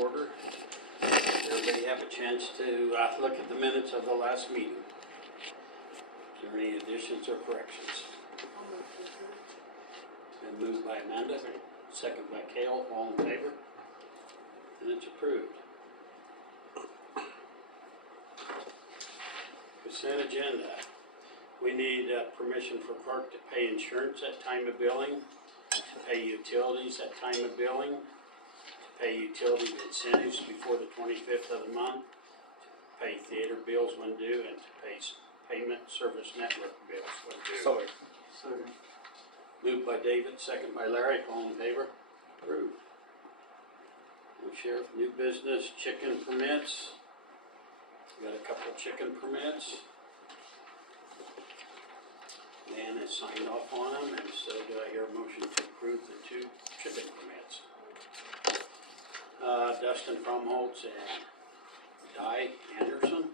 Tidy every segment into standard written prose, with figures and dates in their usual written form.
order. Everybody have a chance to look at the minutes of the last meeting. Is there any additions or corrections? Been moved by Amanda, second by Cale, all in favor? And it's approved. Consent agenda. We need permission for clerk to pay insurance at time of billing, to pay utilities at time of billing, to pay utility incentives before the 25th of the month, to pay theater bills when due, and to pay payment service network bills when due. Second. Moved by David, second by Larry, all in favor? Approved. New sheriff, new business, chicken permits. We got a couple chicken permits. Dan has signed off on them, and so do I hear a motion to approve the two chicken permits? Dustin Fromholtz and Di Anderson.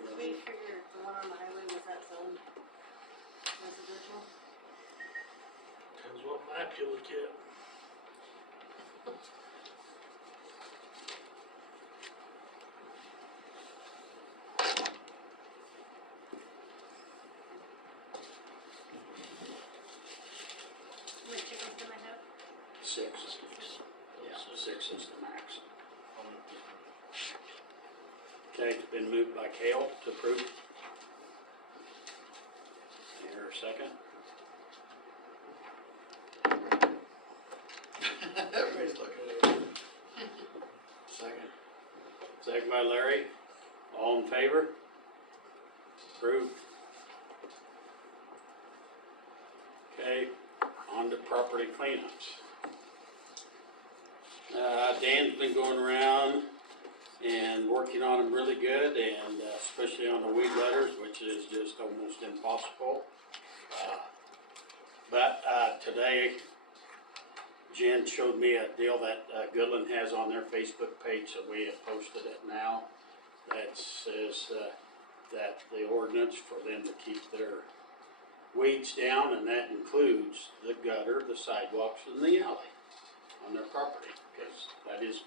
Did we figure the one on the highway, was that zone residential? Depends what map you look at. How many chickens can I have? 6. Yeah, 6 is the max. Okay, it's been moved by Cale to approve. Here, a second. Everybody's looking at it. Second. Second by Larry. All in favor? Approved. Okay, on to property cleanups. Dan's been going around and working on them really good, and especially on the weed letters, which is just almost impossible. But today, Jen showed me a deal that Goodland has on their Facebook page, so we have posted it now. That says that the ordinance for them to keep their weeds down, and that includes the gutter, the sidewalks, and the alley on their property, because that is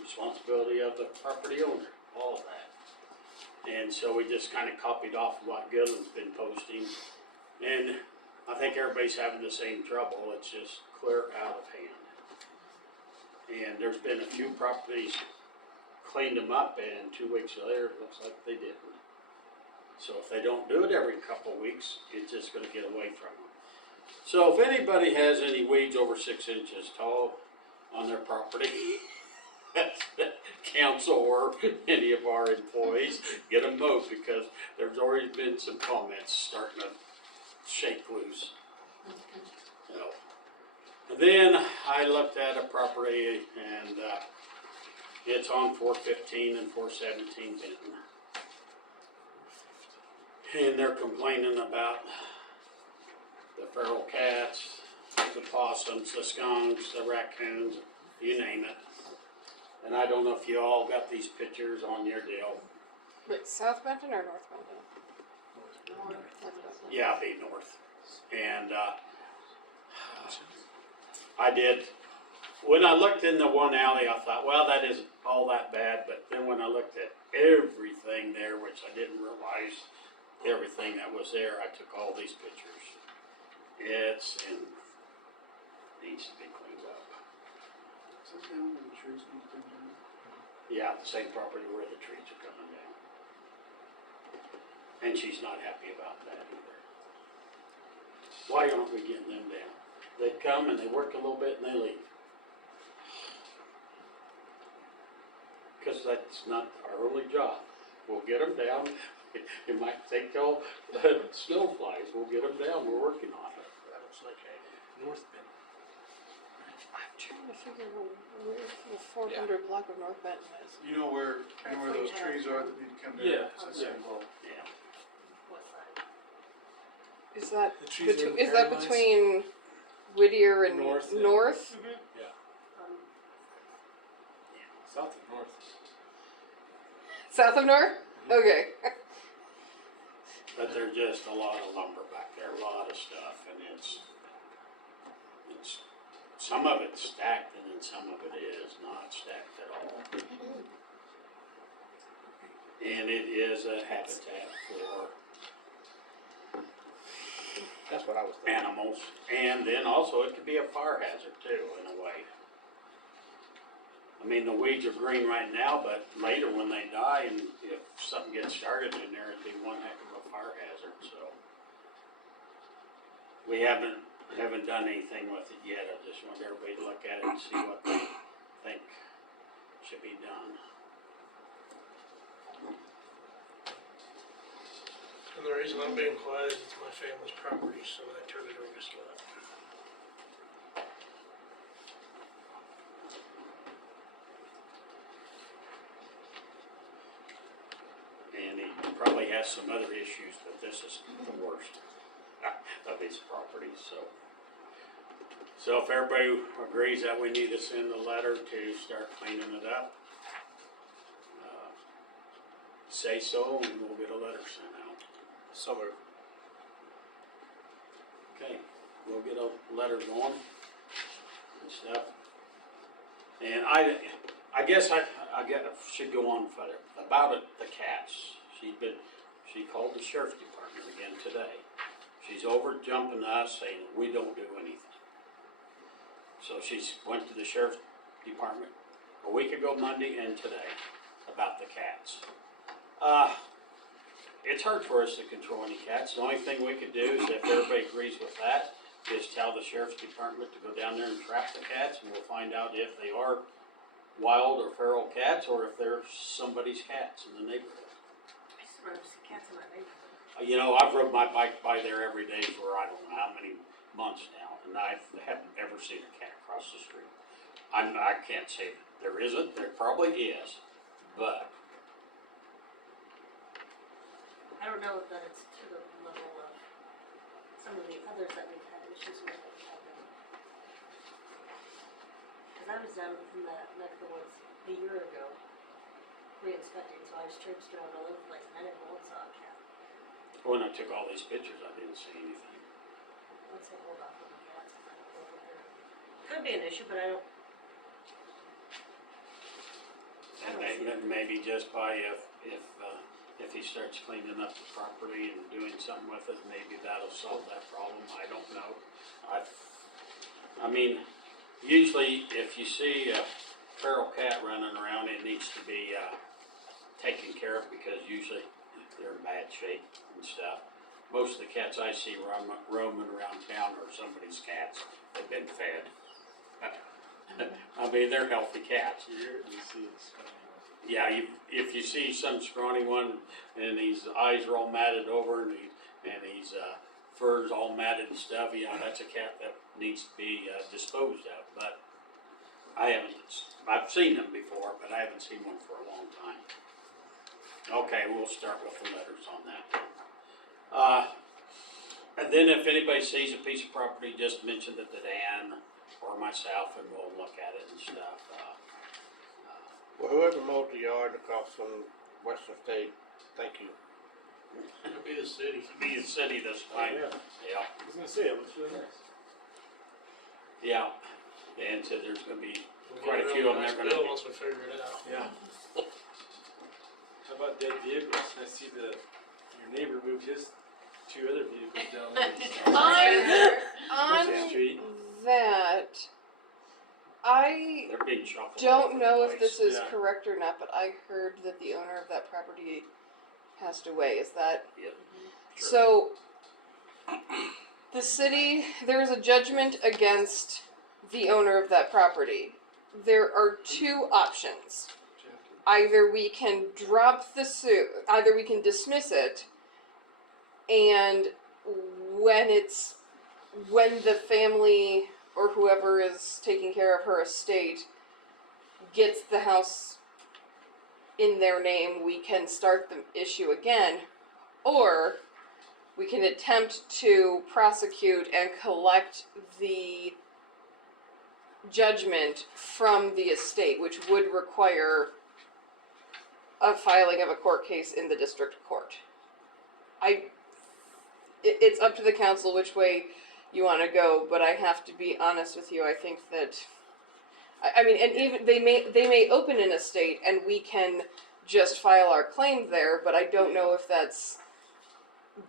responsibility of the property owner, all of that. And so we just kind of copied off what Goodland's been posting, and I think everybody's having the same trouble. It's just clear out of hand. And there's been a few properties cleaned them up, and 2 weeks later, it looks like they didn't. So if they don't do it every couple weeks, it's just gonna get away from them. So if anybody has any weeds over 6 inches tall on their property, council or any of our employees, get them mowed, because there's already been some comments starting to shake loose. You know. And then I looked at a property, and it's on 415 and 417 Benton. And they're complaining about the feral cats, the possums, the skunks, the raccoons, you name it. And I don't know if you all got these pictures on your deal. Wait, South Benton or North Benton? North. Yeah, be north. And I did, when I looked in the one alley, I thought, well, that isn't all that bad. But then when I looked at everything there, which I didn't realize everything that was there, I took all these pictures. It's in, needs to be cleaned up. Is that down where the trees can come down? Yeah, the same property where the trees are coming down. And she's not happy about that either. Why aren't we getting them down? They come and they work a little bit and they leave. Because that's not our only job. We'll get them down. It might take till the snow flies. We'll get them down. We're working on it. That looks like a North Bend. I'm trying to figure out where the 400 block of North Benton is. You know where those trees are that need to come down? Yeah, It's yeah. that symbol. Yeah. What side? Is that The trees are in the is that parallels? between Whittier and North, yeah. North? Yeah. Um, South of North. South of North? Okay. But there's just a lot of lumber back there, a lot of stuff, and it's some of it's stacked and then some of it is not stacked at all. And it is a habitat for That's what I was thinking. animals, and then also it could be a fire hazard too, in a way. I mean, the weeds are green right now, but later when they die and if something gets started in there, it'd be one heck of a fire hazard, so. We haven't done anything with it yet, I just want everybody to look at it and see what they think should be done. And the reason I'm being quiet is it's my family's property, so I turned it over to Scott. And he probably has some other issues, but this is the worst of his property, so. So if everybody agrees that we need to send a letter to start cleaning it up, say so and we'll get a letter sent out. So moved. Okay, we'll get a letter going and stuff. And I guess I should go on further about it, the cats. She called the sheriff's department again today. She's over jumping us saying we don't do anything. So she's went to the sheriff's department a week ago Monday and today about the cats. It's hard for us to control any cats. The only thing we could do is if everybody agrees with that, is tell the sheriff's department to go down there and trap the cats, and we'll find out if they are wild or feral cats, or if they're somebody's cats in the neighborhood. I just remember some cats in my neighborhood. You know, I've rode my bike by there every day for I don't know how many months now, and I haven't ever seen a cat across the street. I can't say that there isn't, there probably is, but I don't know that it's to the level of some of the others that we've had issues with. Cause I was down in the neck of the woods a year ago, re-inspecting, so I was traipsed around all over the place, and I never once saw a cat. when I took all these pictures, I didn't see anything. Let's say hold off on the cats, 'cause I don't know what they're, could be an issue, but I don't. And maybe just by if he starts cleaning up the property and doing something with it, maybe that'll solve that problem, I don't know. I mean, usually if you see a feral cat running around, it needs to be, taken care of because usually they're in bad shape and stuff. Most of the cats I see roaming around town are somebody's cats, they've been fed. I mean, they're healthy cats. Yeah, if you see some scrawny one and his eyes are all matted over and his fur's all matted and stuff, yeah, that's a cat that needs to be disposed of. But I've seen them before, but I haven't seen one for a long time. Okay, we'll start with the letters on that. And then if anybody sees a piece of property, just mention it to Dan or myself and we'll look at it and stuff. Well, whoever mowed the yard across from Western State, thank you. It'll be the city. Be the city this time. Yeah. Yeah, I was gonna say, it looks really nice. yeah. Dan said there's gonna be We'll quite a get a few real of them nice they're gonna bill be. once we figure it out. Yeah. How about dead vehicles? I see your neighbor moved his 2 other vehicles down there. On First Street. that, I They're being shuffled. don't all over know the if this place. is Yeah. correct or not, but I heard that the owner of that property passed away. Is that Yep. Sure. so? The city, there is a judgment against the owner of that property. There are 2 options. Either we can drop the suit, either we can dismiss it, and when the family or whoever is taking care of her estate gets the house in their name, we can start the issue again, or we can attempt to prosecute and collect the judgment from the estate, which would require a filing of a court case in the district court. It's up to the council which way you wanna go, but I have to be honest with you, I think that, I mean, and even, they may open an estate and we can just file our claim there, but I don't know if that's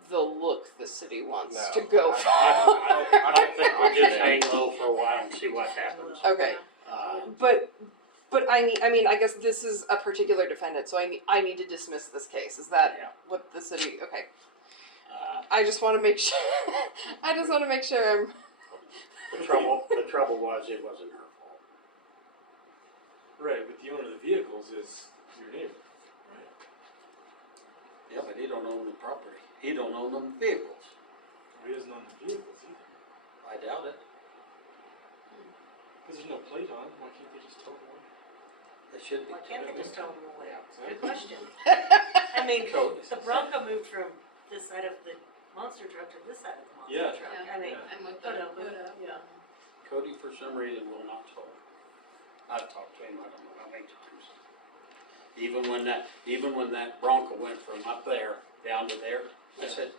the look the city wants No, to go for. I don't think we'll just hang low for a while and see what happens. Okay, but I mean, I guess this is a particular defendant, so I need to dismiss this case. Is that Yeah. what the city? Okay, Uh, I just want to make sure. I just want to make sure I'm. The trouble was, it wasn't her fault. Right, but the owner of the vehicles is your neighbor, right? Yeah, but he don't own the property. He don't own them vehicles. Or he doesn't own the vehicles either. I doubt it. Because there's no plate on, why can't they just tow them away? They should be. Why can't they just tow them away? Good Exactly. question. I mean, Code. the Bronco moved from this side of the monster truck to this side of the monster Yeah. truck. Yeah. I mean, Yeah. I'm with put them. up, yeah. Cody, for some reason, will not tow. I've talked to him, I don't know how many times. Even when that Bronco went from up there down to there, I said,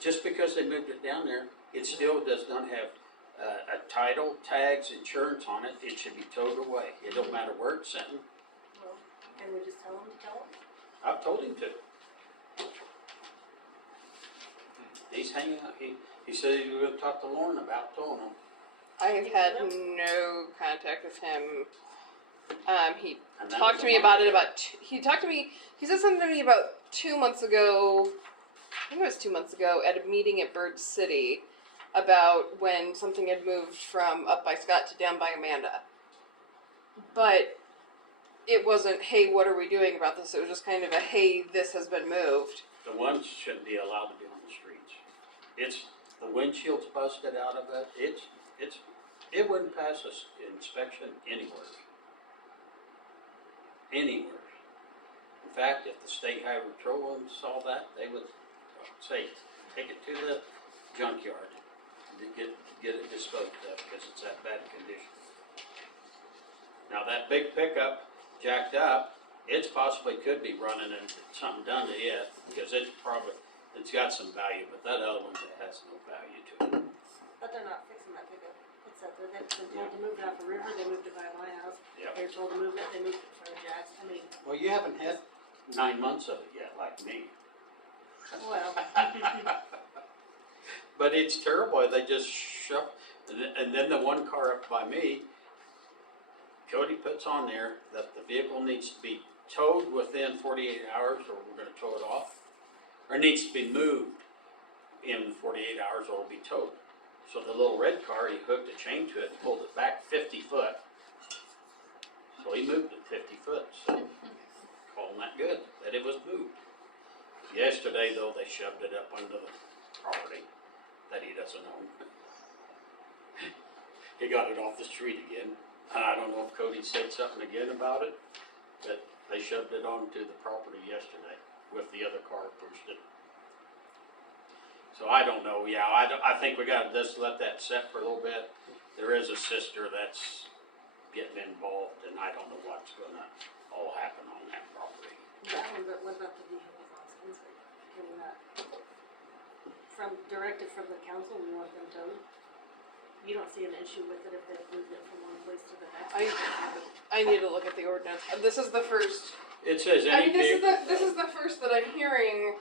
just because they moved it down there, it still does not have a title, tags, insurance on it. It should be towed away. It don't matter where it's sitting. Well, can we just tell them to tell them? I've told him to. He's hanging out. He said he was gonna talk to Lauren about towing them. I have had no contact with him. He And that talked was to a me month about it ago. he talked to me, he said something to me about 2 months ago, I think it was 2 months ago, at a meeting at Bird City about when something had moved from up by Scott to down by Amanda. But it wasn't, hey, what are we doing about this? It was just kind of a, hey, this has been moved. The ones shouldn't be allowed to be on the streets. It's, the windshield's busted out of it. It wouldn't pass us inspection anywhere. Anywhere. In fact, if the state highway patrol saw that, they would say, take it to the junkyard to get it disposed of, because it's that bad condition. Now, that big pickup jacked up, it's possibly could be running and something done to it, because it's got some value, but that other one has no value to it. But they're not fixing that pickup. It's that they've been told to move it off the river, they moved it by my house. Yep. They were told to move it, they moved it in front of Jack's. I mean, Well, you haven't had 9 months of it yet, like me. well, But it's terrible, they just shove, and then the one car up by me, Cody puts on there that the vehicle needs to be towed within 48 hours or we're gonna tow it off. Or needs to be moved in 48 hours or it'll be towed. So the little red car, he hooked a chain to it and pulled it back 50 foot. So he moved it 50 foot, so calling that good, that it was moved. Yesterday though, they shoved it up under the property that he doesn't own. He got it off the street again. I don't know if Cody said something again about it, but they shoved it onto the property yesterday with the other car pushed it. So I don't know, yeah, I think we gotta just let that set for a little bit. There is a sister that's getting involved and I don't know what's gonna all happen on that property. that one, but what about the vehicles on Spencer? Can we not, directive from the council, we want them towed? You don't see an issue with it if they moved it from one place to the next? I need to look at the ordinance. This is the first. It says I any mean, this vehicle. is the first that I'm hearing.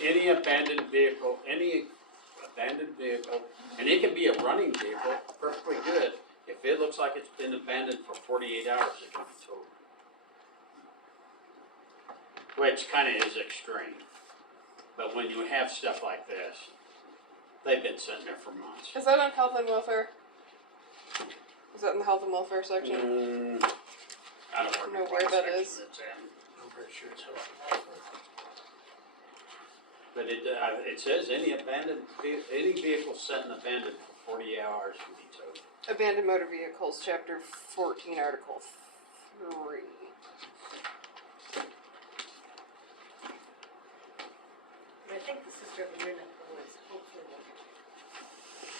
Any abandoned vehicle, and it can be a running vehicle, perfectly good. If it looks like it's been abandoned for 48 hours, it can be towed. Which kinda is extreme. But when you have stuff like this, they've been sitting there for months. Is that on health and welfare? Is that in the health and welfare section? I don't know remember where what that section is. it's in. I'm pretty sure it's helpful. But it says any vehicle set and abandoned for 48 hours can be towed. Abandoned motor vehicles, chapter 14, article 3. But I think the sister of the near neck though is hopefully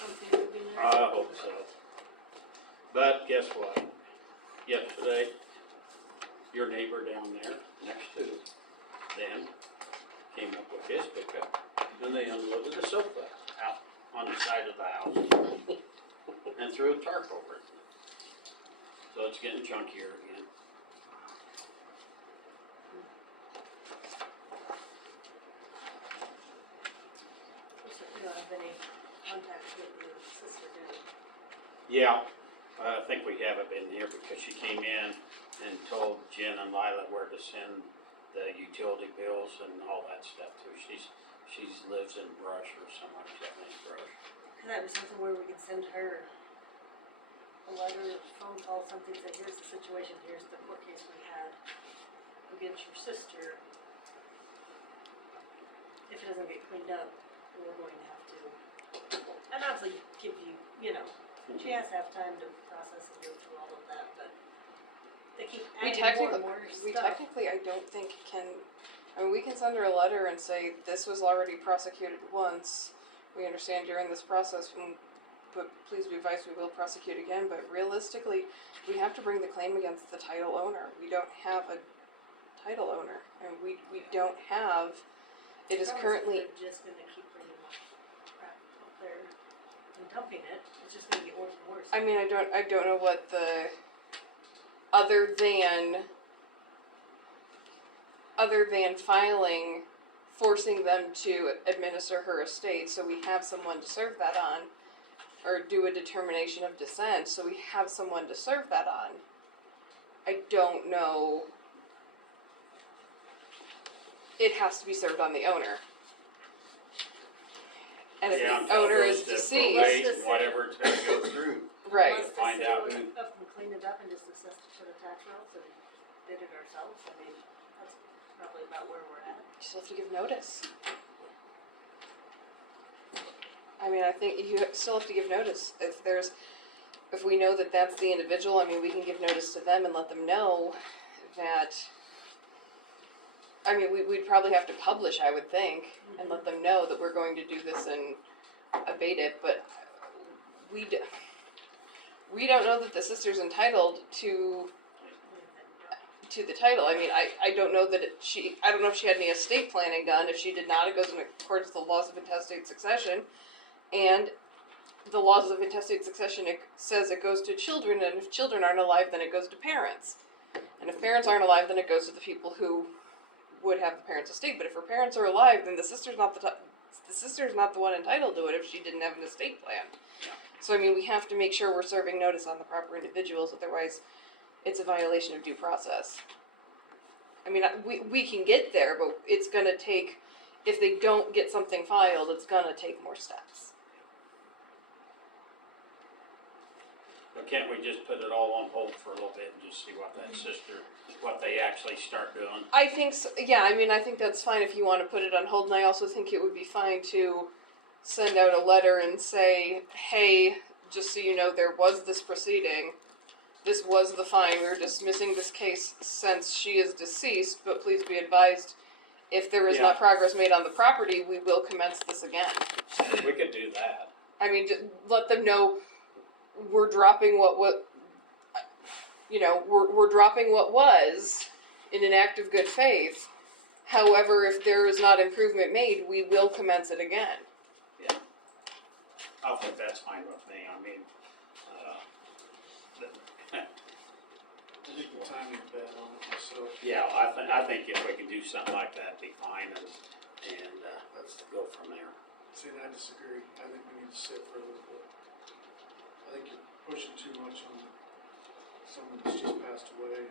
something would be nice. I hope so. But guess what? Yesterday, your neighbor down there next to them came up with his pickup and they unloaded a sofa out on the side of the house and threw a tarp over it. So it's getting chunkier again. Looks like we don't have any contact with your sister, do we? Yeah, I think we have it in here because she came in and told Jen and Lila where to send the utility bills and all that stuff too. She's lives in Brush or somewhere, something in Brush. Could that be something where we could send her a letter, phone call, something, say, here's the situation, here's the court case we had against your sister. If it doesn't get cleaned up, we're going to have to, and obviously give you, you know, she has to have time to process and go through all of that, but they keep We adding more and technically, more we stuff. technically, I don't think can, I mean, we can send her a letter and say, this was already prosecuted once. We understand you're in this process, but please be advised we will prosecute again, but realistically, we have to bring the claim against the title owner. We don't have a title owner, and we don't have, it is Problem currently, they're just gonna keep bringing crap up there and dumping it, it's just gonna get worse and worse. I mean, I don't know what the, other than filing, forcing them to administer her estate, so we have someone to serve that on, or do a determination of descent, so we have someone to serve that on. I don't know. It has to be served on the owner. And if Yeah, the until it owner goes is to deceased, probate Let's and just whatever it's gonna go through. right, Unless the Find city out would who- up and clean it up and just assess it for the tax rolls and did it ourselves, I mean, that's probably about where we're at. you still have to give notice. I mean, I think you still have to give notice. If we know that that's the individual, I mean, we can give notice to them and let them know that, I mean, we'd probably have to publish, I would think, and let them know that we're going to do this and abate it, but we don't know that the sister's entitled to the title. I mean, I don't know that I don't know if she had any estate planning done. If she did not, it goes in accordance with the laws of intestate succession. And the laws of intestate succession, it says it goes to children, and if children aren't alive, then it goes to parents. And if parents aren't alive, then it goes to the people who would have the parents' estate. But if her parents are alive, then the sister's not the one entitled to it if she didn't have an estate plan. So I mean, we have to make sure we're serving notice on the proper individuals, otherwise it's a violation of due process. I mean, we can get there, but it's gonna take, if they don't get something filed, it's gonna take more steps. But can't we just put it all on hold for a little bit and just see what they actually start doing? I think so, yeah, I mean, I think that's fine if you wanna put it on hold, and I also think it would be fine to send out a letter and say, hey, just so you know, there was this proceeding, this was the fine, we're dismissing this case since she is deceased, but please be advised, if there is not progress made on the property, we will commence this again. We could do that. I mean, just let them know we're dropping we're dropping what was in an act of good faith. However, if there is not improvement made, we will commence it again. I think that's fine with me. I mean, I think the timing's bad on it myself. yeah, I think if we can do something like that, it'd be fine, and let's go from there. See, and I disagree. I think we need to sit for a little bit. I think you're pushing too much on someone that's just passed away,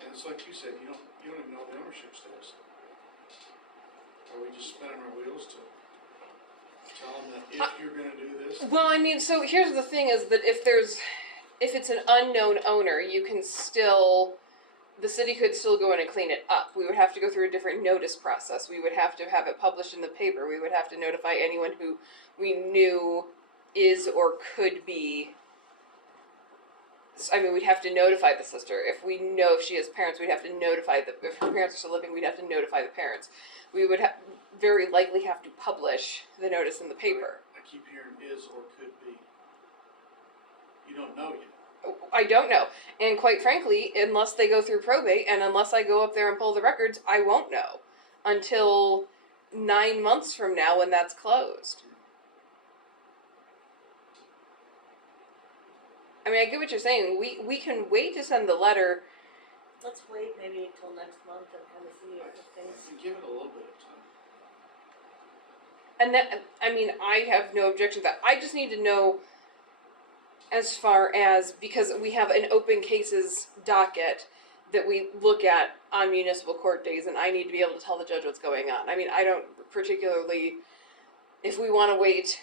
and it's like you said, you don't even know the ownership status. Are we just spinning our wheels to tell them that if you're gonna do this? Well, I mean, so here's the thing is that if it's an unknown owner, you can still, the city could still go in and clean it up. We would have to go through a different notice process. We would have to have it published in the paper. We would have to notify anyone who we knew is or could be. I mean, we'd have to notify the sister. If we know if she has parents, we'd have to notify if her parents are still living, we'd have to notify the parents. We would very likely have to publish the notice in the paper. I keep hearing is or could be. You don't know yet. I don't know. And quite frankly, unless they go through probate and unless I go up there and pull the records, I won't know until 9 months from now when that's closed. I mean, I get what you're saying. We can wait to send the letter. Let's wait maybe until next month and kind of see if things. Give it a little bit of time. And that, I mean, I have no objection to that. I just need to know as far as, because we have an open cases docket that we look at on municipal court days, and I need to be able to tell the judge what's going on. I mean, I don't particularly, if we want to wait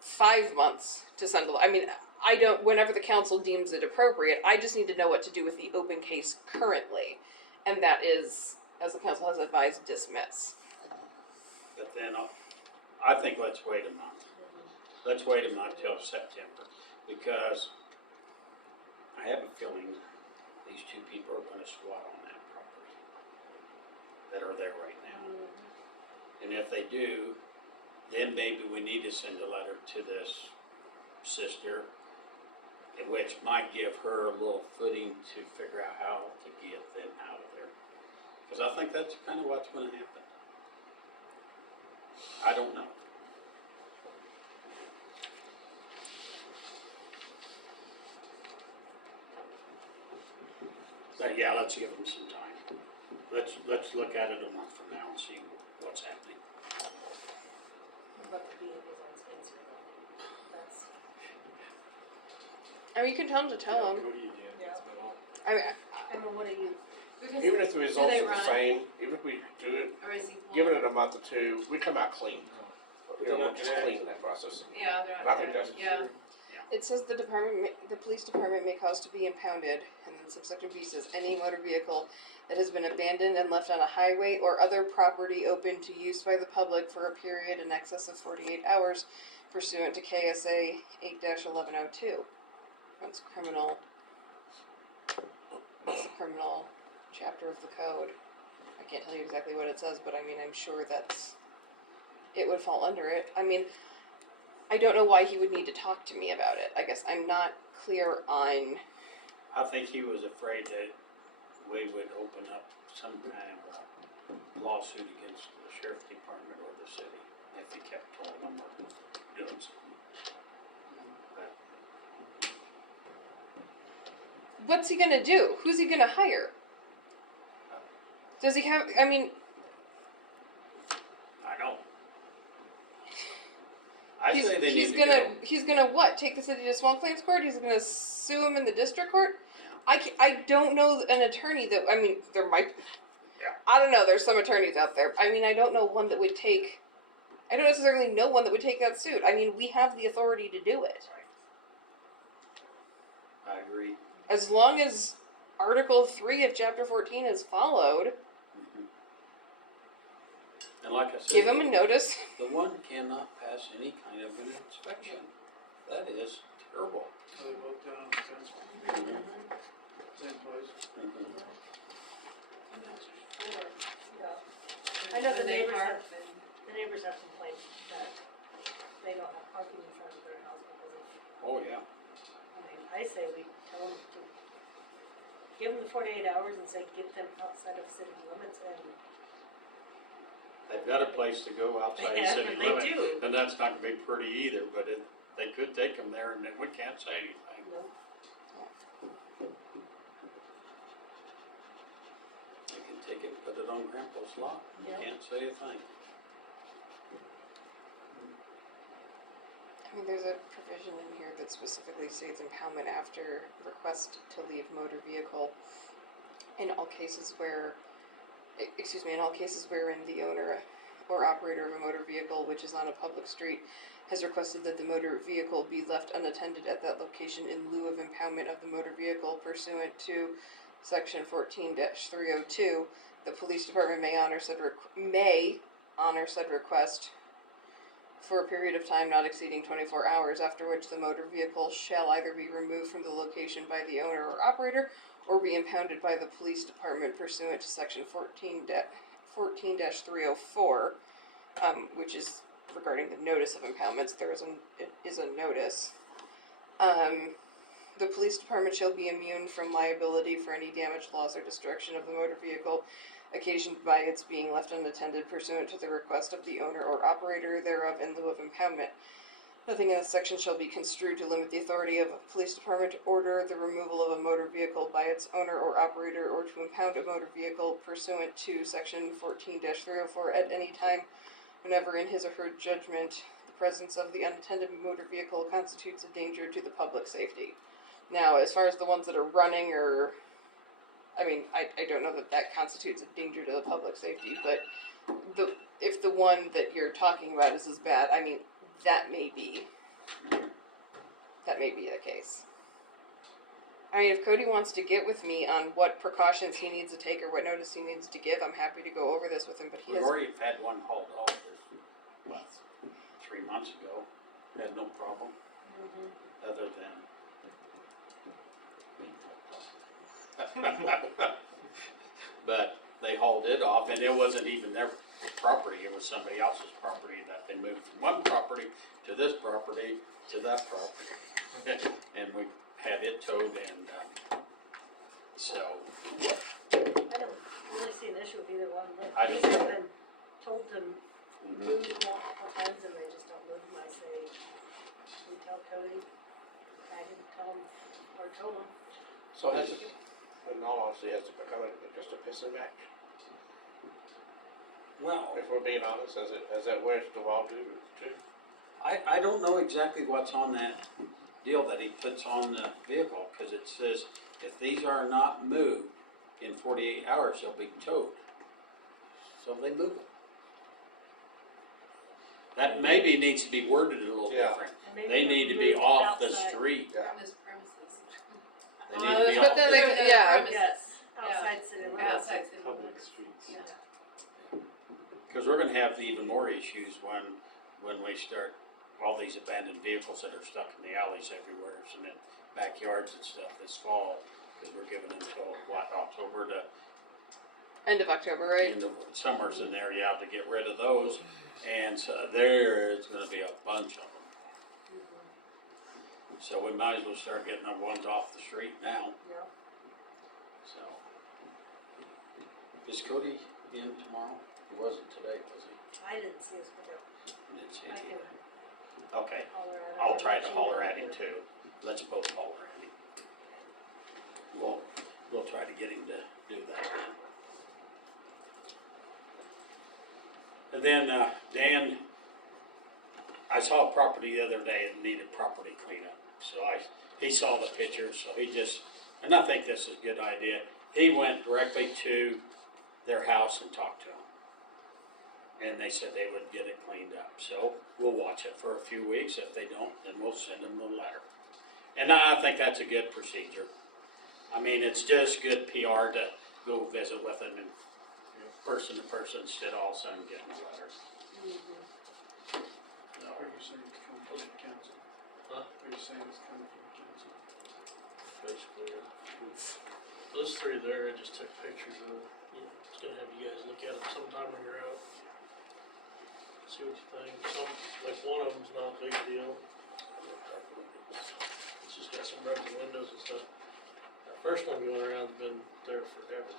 5 months to send I mean, I don't, whenever the council deems it appropriate, I just need to know what to do with the open case currently. And that is, as the council has advised, dismiss. But then I think let's wait a month. Let's wait a month till September, because I have a feeling these two people are gonna squat on that property that are there right now. And if they do, then maybe we need to send a letter to this sister, which might give her a little footing to figure out how to get them out of there. Cause I think that's kind of what's gonna happen. I don't know. But yeah, let's give them some time. Let's look at it a month from now and see what's happening. What the vehicles on Spencer though. That's, I mean, you can tell them to tell them. Go to you, Dan, Yeah. that's about all. I mean, I mean, what do you, Because Even if the results they are the run? same, even if we do it, or is he give it a month or two, we come out clean. No. You know, we're just clean in that process. Yeah, they're I not think there. that's- Yeah. it says the police department may cause to be impounded, and then subsection B says any motor vehicle that has been abandoned and left on a highway or other property open to use by the public for a period in excess of 48 hours pursuant to KSA 8-1102. That's criminal. That's the criminal chapter of the code. I can't tell you exactly what it says, but I mean, I'm sure it would fall under it. I mean, I don't know why he would need to talk to me about it. I guess I'm not clear on. I think he was afraid that we would open up some kind of a lawsuit against the sheriff's department or the city if he kept calling them or doing something. But What's he gonna do? Who's he gonna hire? Does he have? I mean, I don't. I he's say they need he's to gonna go. he's gonna what? Take the city to small claims court? He's gonna sue him in the district court? I don't know an attorney that. I mean, there might. Yeah. I don't know. There's some attorneys out there. I mean, I don't know one that would take. I don't necessarily know one that would take that suit. I mean, we have the authority to do it. I agree. As long as Article 3 of Chapter 14 is followed, And like I said, give him a notice. the one cannot pass any kind of an inspection. That is terrible. So they both down on the fence, same place. yeah. I know the When they neighbors park, have, the neighbors have complained that they don't have parking in front of their house because of, Oh, yeah. I mean, I say we tell them to give them the 48 hours and say get them outside of city limits and. They've got a place to go outside the Yeah, city they limit. do. And that's not gonna be pretty either, but they could take them there and then we can't say anything. No, They can take it, put it on Grandpa's lot, you Yeah. can't say a thing. I mean, there's a provision in here that specifically states impoundment after request to leave motor vehicle in all cases where, in all cases wherein the owner or operator of a motor vehicle which is on a public street has requested that the motor vehicle be left unattended at that location in lieu of impoundment of the motor vehicle pursuant to section 14-302, the police department may honor said request for a period of time not exceeding 24 hours, after which the motor vehicle shall either be removed from the location by the owner or operator or be impounded by the police department pursuant to section 14-304, which is regarding the notice of impoundments. It is a notice. The police department shall be immune from liability for any damage, loss, or destruction of the motor vehicle occasioned by its being left unattended pursuant to the request of the owner or operator thereof in lieu of impoundment. Nothing in this section shall be construed to limit the authority of a police department to order the removal of a motor vehicle by its owner or operator or to impound a motor vehicle pursuant to section 14-304 at any time whenever in his or her judgment the presence of the unattended motor vehicle constitutes a danger to the public safety. Now, as far as the ones that are running or, I mean, I don't know that that constitutes a danger to the public safety, but if the one that you're talking about is as bad, I mean, that may be the case. I mean, if Cody wants to get with me on what precautions he needs to take or what notice he needs to give, I'm happy to go over this with him, but he We've has, already had one hauled off, what, 3 months ago, had no problem, other than. But they hauled it off, and it wasn't even their property, it was somebody else's property that they moved from one property to this property to that property. And we had it towed and, so, I don't really see an issue with either one. I These don't- have been told to move multiple times and they just don't move them. I say, we tell Cody, I didn't tell him or told him. So has it, in all honesty, has it become just a piss and match? well, If we're being honest, as that West of all do too. I don't know exactly what's on that deal that he puts on the vehicle, cause it says if these are not moved in 48 hours, they'll be towed. So they move them. That maybe needs to be worded a little Yeah. different. And maybe They they'll need to be move off the outside. street. Yeah. From his premises. They need to be but off then the, they, yeah, Yes, outside city limits. Outside city Public limits. streets. Yeah. cause we're gonna have even more issues when we start all these abandoned vehicles that are stuck in the alleys everywhere and in backyards and stuff this fall. Cause we're giving them till, what, October to end of October, right? end of summer's in there, yeah, to get rid of those. And so there is gonna be a bunch of them. So we might as well start getting the ones off the street now, Yeah. so. Is Cody in tomorrow? He wasn't today, was he? I didn't see his pickup. Didn't see I it can either. Okay, holler at him. I'll try to holler at him too. Let's both holler at him. We'll try to get him to do that then. And then, Dan, I saw a property the other day that needed property cleanup. So he saw the picture, so he just, and I think this is a good idea. He went directly to their house and talked to them. And they said they would get it cleaned up. So we'll watch it for a few weeks. If they don't, then we'll send them the letter. And I think that's a good procedure. I mean, it's just good PR to go visit with them and person to person instead of all of a sudden getting a letter. Are you saying it's coming from the council? Huh? Are you saying it's coming from the council? Basically, those three there, I just took pictures of, just gonna have you guys look at them sometime when you're out. See what you think, like one of them's not a big deal. It's just got some broken windows and stuff. That first one going around's been there forever.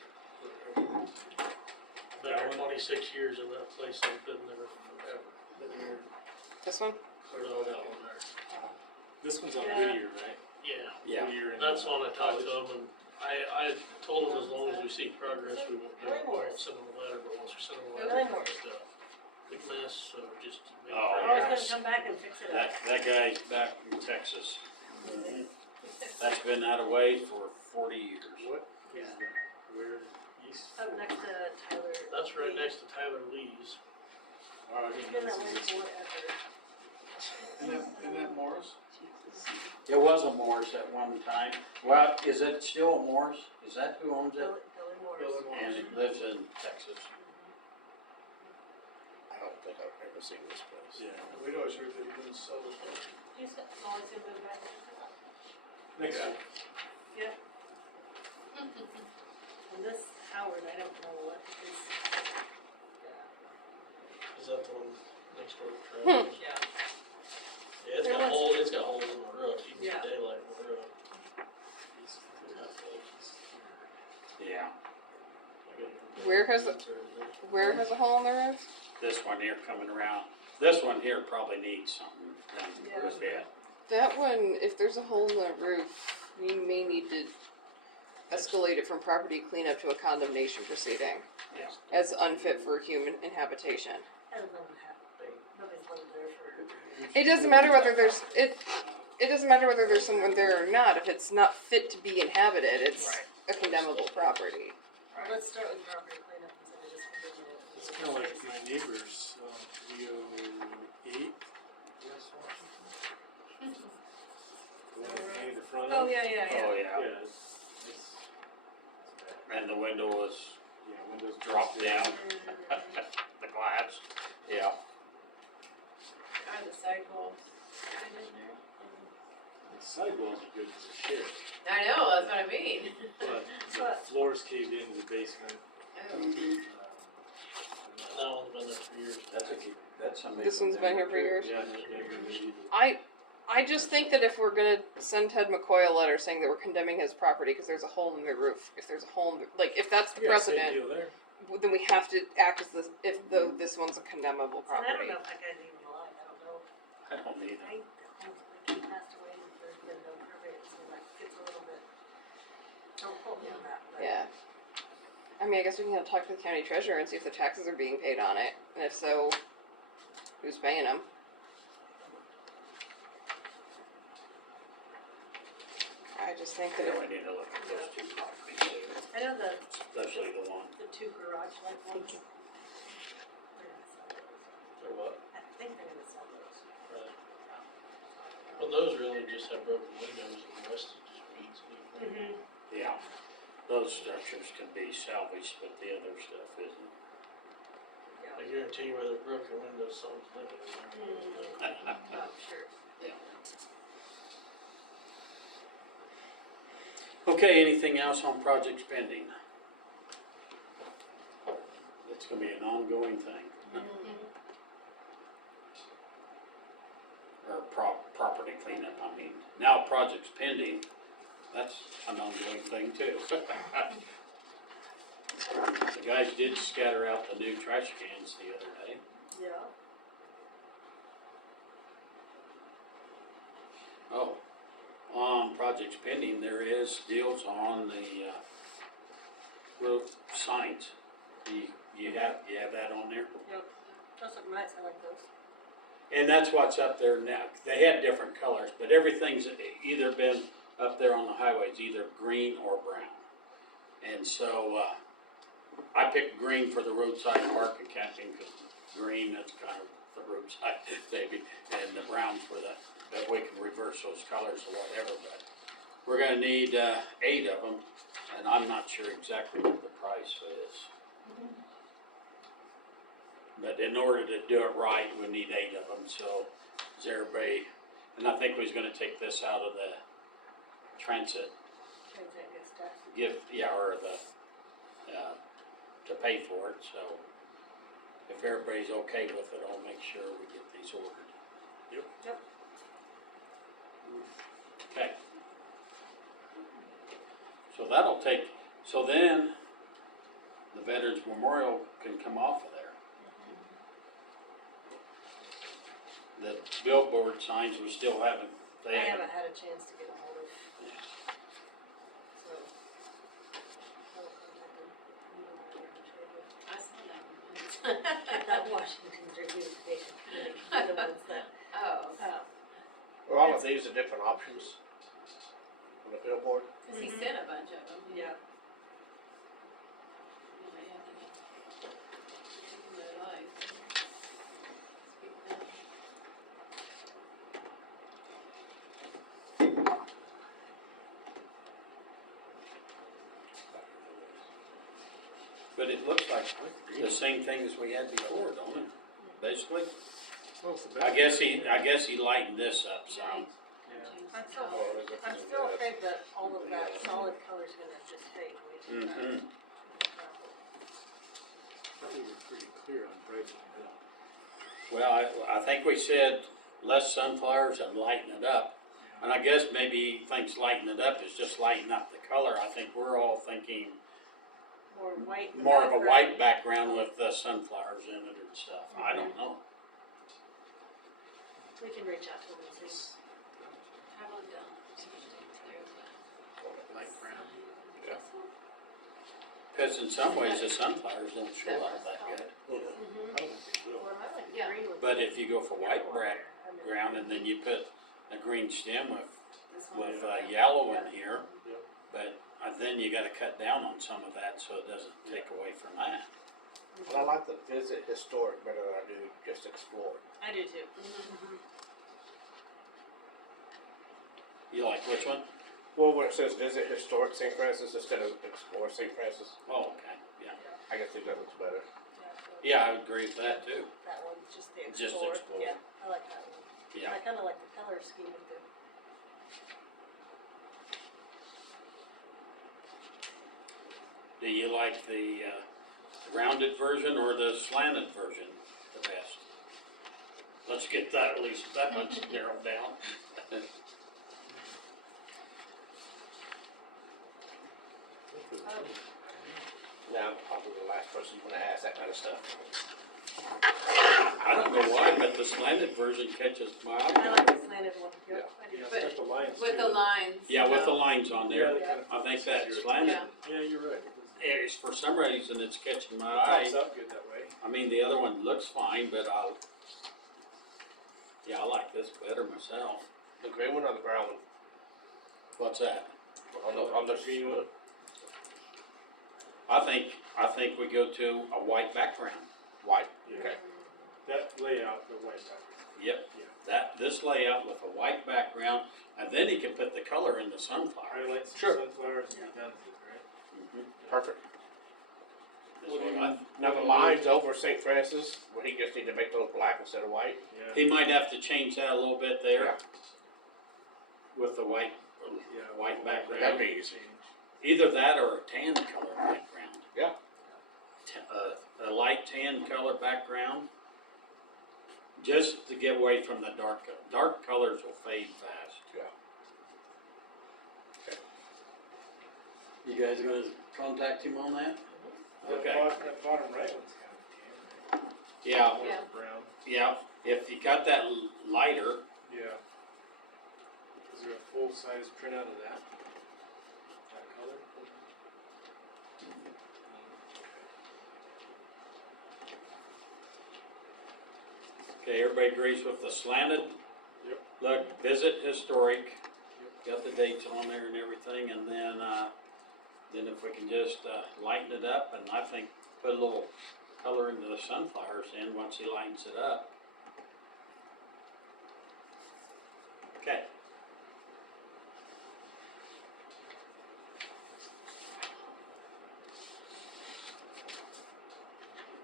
Been there 26 years in that place, I've been there forever. This one? Or no, that one there. This one's on Yeah. Whittier, right? Yeah. Yeah. Whittier and, That's when I talked to them, and I told them as long as we see progress, we won't do it, we won't send them a letter, but once we send them a letter, Really? it's just a big mess, so just make Oh, Oh, progress. he's gonna come back and fix it up. That guy's back from Texas. That's been that away for 40 years. what is that? Where, east? Up next to Tyler. That's right next to Tyler Lee's. He's been that way forever. Isn't that Morris? It was a Morris at one time. Well, is it still a Morris? Is that who owns it? Billy Morris. Billy Morris. And it lives in Texas. I don't think I've ever seen this place. Yeah. We'd always heard that he didn't sell the property. He's always gonna move back. Next Yeah. week. Yep. And this Howard, I don't know what is. Is that the one next door to Travis? Yeah. Yeah, it's There got was- holes, it's got holes in the roof, you can Yeah. see daylight in the roof. East. Yeah. Where has a hole in the roof? This one here coming around This one here probably needs something done with it. That one, if there's a hole in the roof, we may need to escalate it from property cleanup to a condemnation proceeding Yeah. as unfit for human inhabitation. I don't know what happened, nobody's lived there for. It doesn't matter whether there's it doesn't matter whether there's someone there or not. If it's not fit to be inhabited, it's Right. a condemnable property. Well, let's start with property cleanup instead of just condemning it. It's kinda like my neighbors, 308 West Washington. The one that painted the front Oh, of. yeah, yeah, Oh, yeah. yeah. It's And the window was yeah, windows dropped down, the glass, yeah. Are the sidewalls kind of in there? The sidewalls are good as a shit, I know, that's what I mean. but the But- floors caved into the basement. Oh. That one's been there for years. That's something. This one's been here for years. Yeah, and it never needed. I just think that if we're gonna send Ted McCoy a letter saying that we're condemning his property because there's a hole in the roof, if there's a hole in the, like, if that's the Yeah, same precedent, deal there. then we have to act as this, if though this one's a condemnable And I don't property. know if that guy's even alive, I don't know. I don't need I, he passed away and there's been no probate, so that gets a little bit, don't quote me on that, but. Yeah. I mean, I guess we can talk to the county treasurer and see if the taxes are being paid on it, and if so, who's paying them? I just think that We need to look at those two properties too, I know especially the one. the two garage like ones. Thank you. They're gonna sell those. Or what? I think they're gonna sell those. Right. Well, those really just have broken windows and the rest is just weeds and everything. Yeah, those structures can be salvaged, but the other stuff isn't. I guarantee you where there's broken windows, someone's living in there. Oh, sure. Okay, anything else on project spending? It's gonna be an ongoing thing. Or property cleanup, I mean. Now, projects pending, that's an ongoing thing too. The guys did scatter out the new trash cans the other day. Yeah. Oh, on projects pending, there is deals on the, roof signs. You have that on there? Yep. Those look nice, I like those. And that's what's up there now. They had different colors, but everything's either been up there on the highways, either green or brown. And so, I picked green for the roadside park and camping, cause green, that's kind of the roadside baby, and the brown for that we can reverse those colors or whatever, but we're gonna need, 8 of them, and I'm not sure exactly what the price is. But in order to do it right, we need 8 of them, so is everybody, and I think we was gonna take this out of the transit Transit gets taxed. gift, yeah, or the, to pay for it, so if everybody's okay with it, I'll make sure we get these ordered. Yep. Okay. So that'll take, so then the Veterans Memorial can come off of there. The billboard signs, we still haven't, I they haven't. haven't had a chance to get a hold of, so. I will contact them. I saw that one. That Washington beautification committee, they're the ones that, Oh, Mm-hmm. Are all of these the different options on the billboard? cause he sent a bunch of them. yeah. But it looks like the same thing as we had before, don't it? Basically? Well, it's the I best. guess he lightened this up some. I'm still, Oh, they're different I'm than still this. afraid that all of that solid color's gonna just fade way too fast. Mm-hmm. I thought we were pretty clear on brightening it up. Well, I think we said less sunflowers and lighten it up. And I guess maybe he thinks lighten it up is just lighten up the color. I think we're all thinking More white. in the more of a white background. background with the sunflowers in it and stuff. I don't know. We can reach out to them and see. Have them done. Background. Cause in some ways, the sunflowers don't show up that good. Mm-hmm. I don't think they will. Well, I like Yeah. green with. But if you go for white yellow on back there, I mean, ground and then you put a green stem with This one. yellow in here, Yep. but then you gotta cut down on some of that so it doesn't take away from that. But I like the visit historic better than I do just explore. I do too. Mhm. You like which one? Well, when it says visit historic St. Francis instead of explore St. Francis, Oh, okay, yeah. I guess think that looks better. Yeah, I would agree with that too. That one's just the Just Explorer. Explorer. Yeah, I like that one. Yeah. I kinda like the color scheme of the. Do you like the rounded version or the slanted version the best? Let's get that at least that much narrowed down. Now, I'm probably the last person you wanna ask that kind of stuff. I don't know why, but the slanted version catches my I eye. like the slanted one. Yeah. I do. Yeah, But it's got the lines With too. the lines. Yeah, with the so- lines on Yeah, there. they kind of. I think that slanted, Yeah. Yeah, you're right. is for some reason it's catching my It eye. pops out good that way. I mean, the other one looks fine, but I like this better myself. The green one or the brown one? What's that? On the Green one. I think we go to a white background. white. Yeah. Okay. That layout, the white background. Yep. Yeah. This layout with a white background, and then you can put the color in the sunflower. Highlight some Sure. sunflowers and be done with it, right? Perfect. That's what I- Now the lines over St. Francis, well, he just need to make those black instead of white. Yeah. He might have to change that a little bit there Yeah. with the white, Yeah. white background. That'd be easy. Either that or a tan color background. Yeah. A light tan color background, just to get away from the dark colors will fade fast. Yeah. You guys gonna contact him on that? Okay. That bottom right one's kind of tan, right? Yeah, Yeah. More brown. yeah, if you got that lighter, Yeah. Is there a full-size printout of that? That color? okay, everybody agrees with the slanted? Yep. Look, visit historic, got the dates on there and everything, and then if we can just, lighten it up, and I think put a little color into the sunflowers in once he lightens it up. Okay.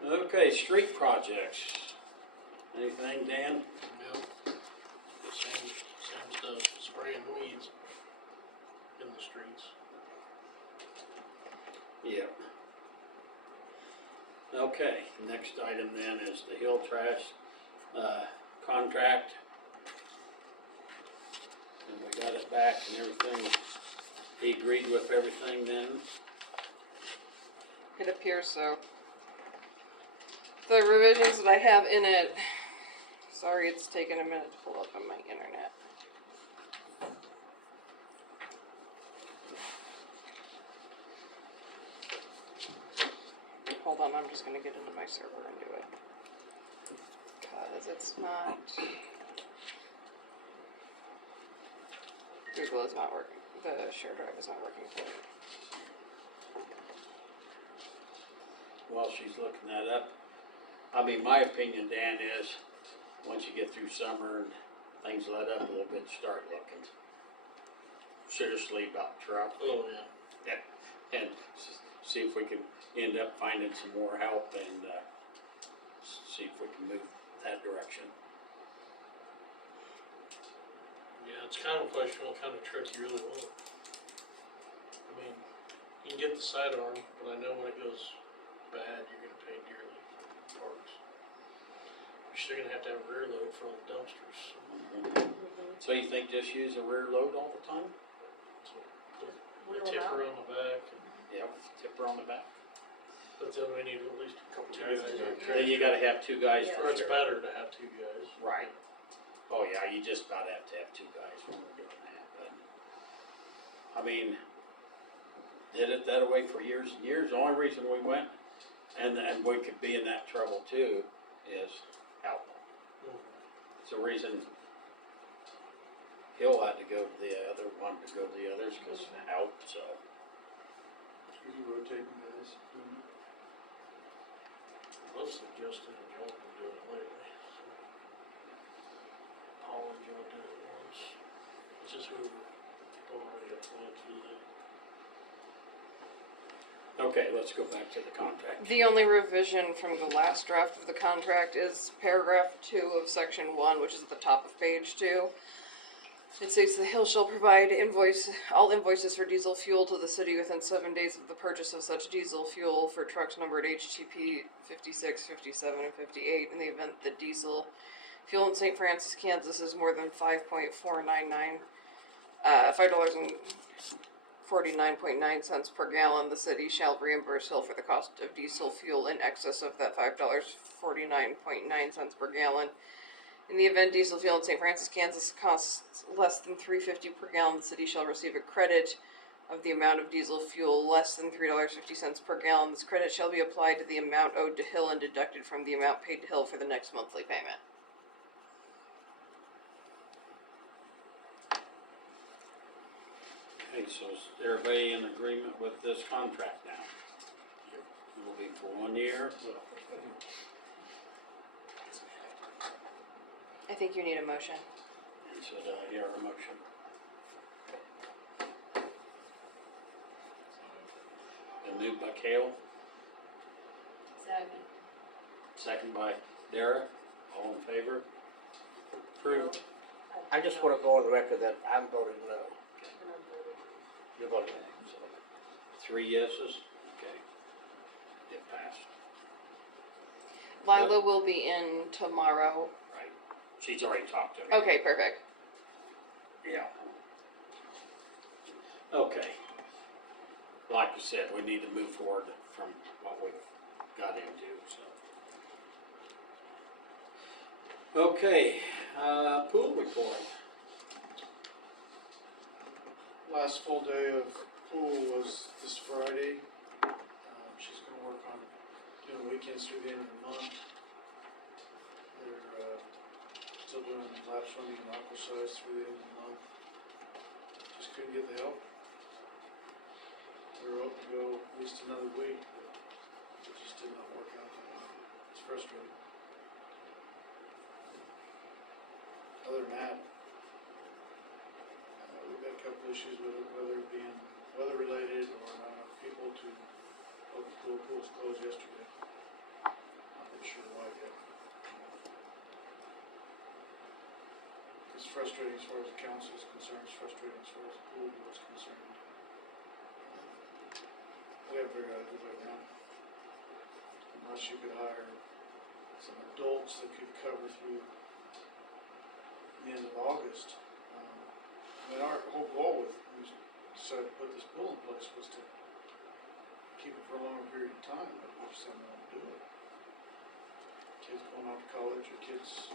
Okay, street projects. Anything, Dan? Nope. Same stuff, spraying weeds in the streets. Yeah. Okay, next item then is the hill trash, contract. And we got it back and everything. He agreed with everything then? It appears so. The revisions that I have in it, sorry it's taken a minute to pull up on my internet. Hold on, I'm just gonna get into my server and do it. Cause it's not. Google is not working, the share drive is not working for me. While she's looking that up, I mean, my opinion, Dan, is once you get through summer and things let up a little bit, start looking seriously about truck. Oh, yeah. And see if we can end up finding some more help and, see if we can move that direction. Yeah, it's kind of a question what kind of truck you really want. I mean, you can get the sidearm, but I know when it goes bad, you're gonna pay dearly for parts. You're still gonna have to have a rear load for all the dumpsters. So you think just use a rear load all the time? So, put Wheel a 'em tipper out. on the back, and, Yeah, with the tipper on the back. but then we need at least a couple Guys guys. to do it. Then you gotta have two guys Yeah. for Or it's sure. better to have two guys. Right. Oh, yeah, you just about have to have two guys when we're doing that, but, I mean, did it that way for years and years. The only reason we went, and we could be in that trouble too, is alcohol. It's the reason Hill had to go to the other, wanted to go to the others, cause of help, so. You rotating guys. Mostly Justin and Joel have been doing it lately, so. Paul and Joel did it once. It's just who don't already have plans to do that. Okay, let's go back to the contract. The only revision from the last draft of the contract is paragraph 2 of section 1, which is at the top of page 2. It states the Hill shall provide all invoices for diesel fuel to the city within 7 days of the purchase of such diesel fuel for trucks numbered HTP 56, 57, and 58 in the event that diesel fuel in St. Francis, Kansas is more than $5.49 $5.49 per gallon. The city shall reimburse Hill for the cost of diesel fuel in excess of that $5.49 per gallon. In the event diesel fuel in St. Francis, Kansas costs less than $3.50 per gallon, the city shall receive a credit of the amount of diesel fuel less than $3.50 per gallon. This credit shall be applied to the amount owed to Hill and deducted from the amount paid to Hill for the next monthly payment. Okay, so is everybody in agreement with this contract now? It will be for 1 year. I think you need a motion. And so do I hear a motion? Been moved by Cale, Second. second by Dara, all in favor? Approved. I just wanna go on the record that I'm voting no. You're voting no. So, 3 yeses, okay. It passed, Lila will be in tomorrow. right? She's already talked to me. Okay, perfect. Yeah. Okay. Like I said, we need to move forward from what we've got into, so. Okay, pool report. Last full day of pool was this Friday. She's gonna work on doing weekends through the end of the month. They're, still doing lap swimming and aqua size through the end of the month. Just couldn't get the help. We were hoping to go at least another week, but it just did not work out. It's frustrating. Other than that, we've got a couple issues with it, whether it being weather related or not enough people to open the pool. Pool was closed yesterday. Not really sure why yet. It's frustrating as far as the council is concerned, it's frustrating as far as the pool board is concerned. We haven't figured out a good way around it. Unless you could hire some adults that could cover through the end of August. I mean, our whole goal with, when we decided to put this pool in place was to keep it for a longer period of time, but we just haven't been able to do it. Kids going off to college, or kids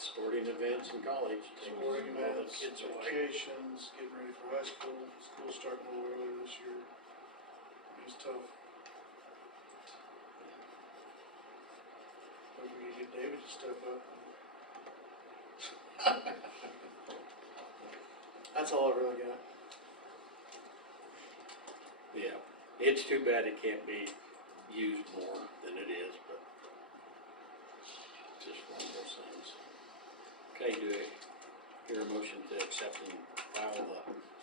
Sporting events in college. sporting All the events, kids away. vacations, getting ready for high school. School's starting a little earlier this year. It was tough. Maybe we could get David to step up. That's all I really got. Yeah, it's too bad it can't be used more than it is, but it's just one of those things. Okay, do I hear a motion to accept and file the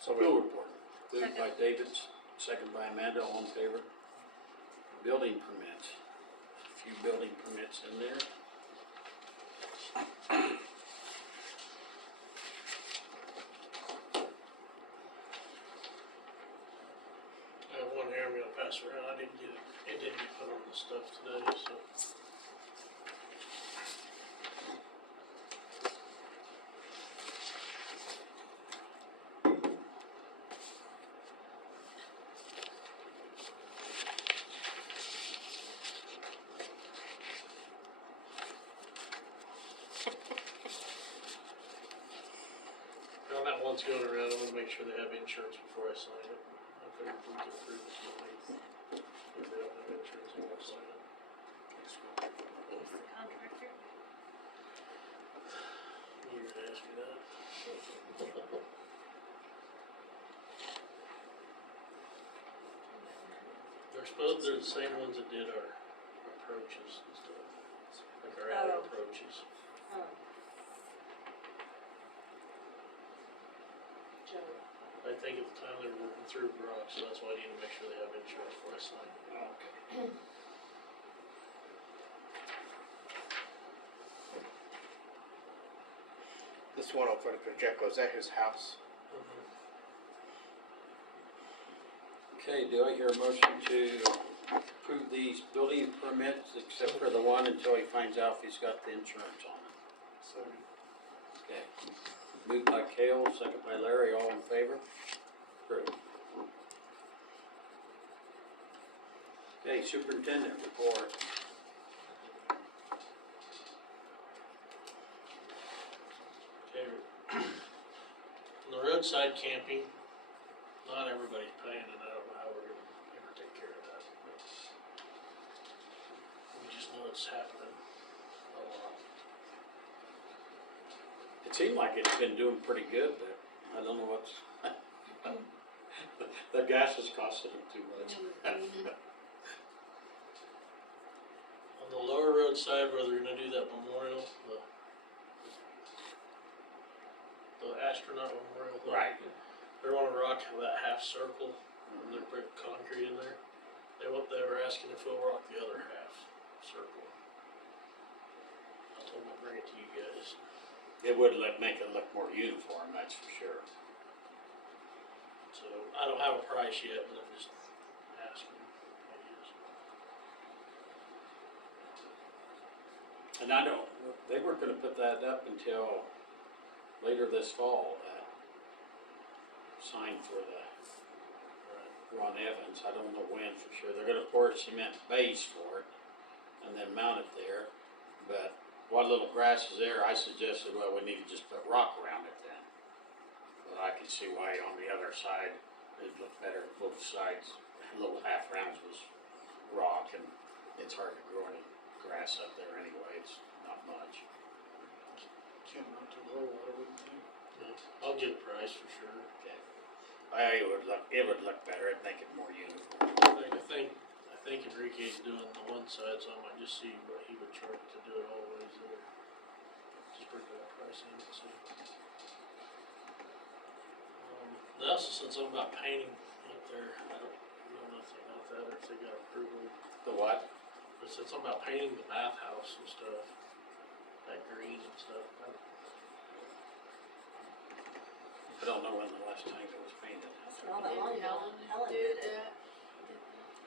pool report? Moved by David, second by Amanda, all in favor? Building permits, a few building permits in there. I have one here I'm gonna pass around. I didn't get it. It didn't get put on the stuff today, so. what's going around, I'm gonna make sure they have insurance before I sign it. I figured we could approve it tonight. If they don't have insurance, they won't sign it. Who's the contractor? You were gonna ask me that. They're the same ones that did our approaches and stuff, like our alley Oh. approaches. Oh. Joe. I think at the time they were working through Brock, so that's why I need to make sure they have insurance before I sign it. Okay. This one over at Pacheco, is that his house? Okay, do I hear a motion to approve these building permits except for the one until he finds out if he's got the insurance on it? Second. Okay. Moved by Cale, second by Larry, all in favor? Approved. Okay, superintendent report. Okay. On the roadside camping, not everybody's paying, and I don't know how we're gonna ever take care of that. But we just know it's happening a lot. It seemed like it's been doing pretty good, but I don't know what's, The gas is costing them too much. On the lower road side, where they're gonna do that memorial, the astronaut memorial. Right. They wanna rock that half circle, and they're putting concrete in there. They were asking if we'll rock the other half circle. I told them I'll bring it to you guys. It would make it look more uniform, that's for sure. So, I don't have a price yet, but I'm just asking, I guess. And I don't, they weren't gonna put that up until later this fall, sign for the Ron Evans. I don't know when for sure. They're gonna pour a cement base for it and then mount it there. But what little grass is there, I suggested, well, we need to just put rock around it then. But I can see why on the other side, it'd look better, both sides, little half rounds was rock, and it's hard to grow any grass up there anyway, it's not much. Can't not too low, I wouldn't think. Yeah, I'll get a price for sure. Okay. It would look better, it'd make it more uniform. I think Enrique's doing the one side, so I might just see what he would charge to do it all the ways there. Just bring that price in and see. They also said something about painting up there. I don't know nothing about that, or if they got approval. The what? They said something about painting the bathhouse and stuff, that green and stuff. I don't know when the last time it was painted. That's not that long ago. Helen did did it. that.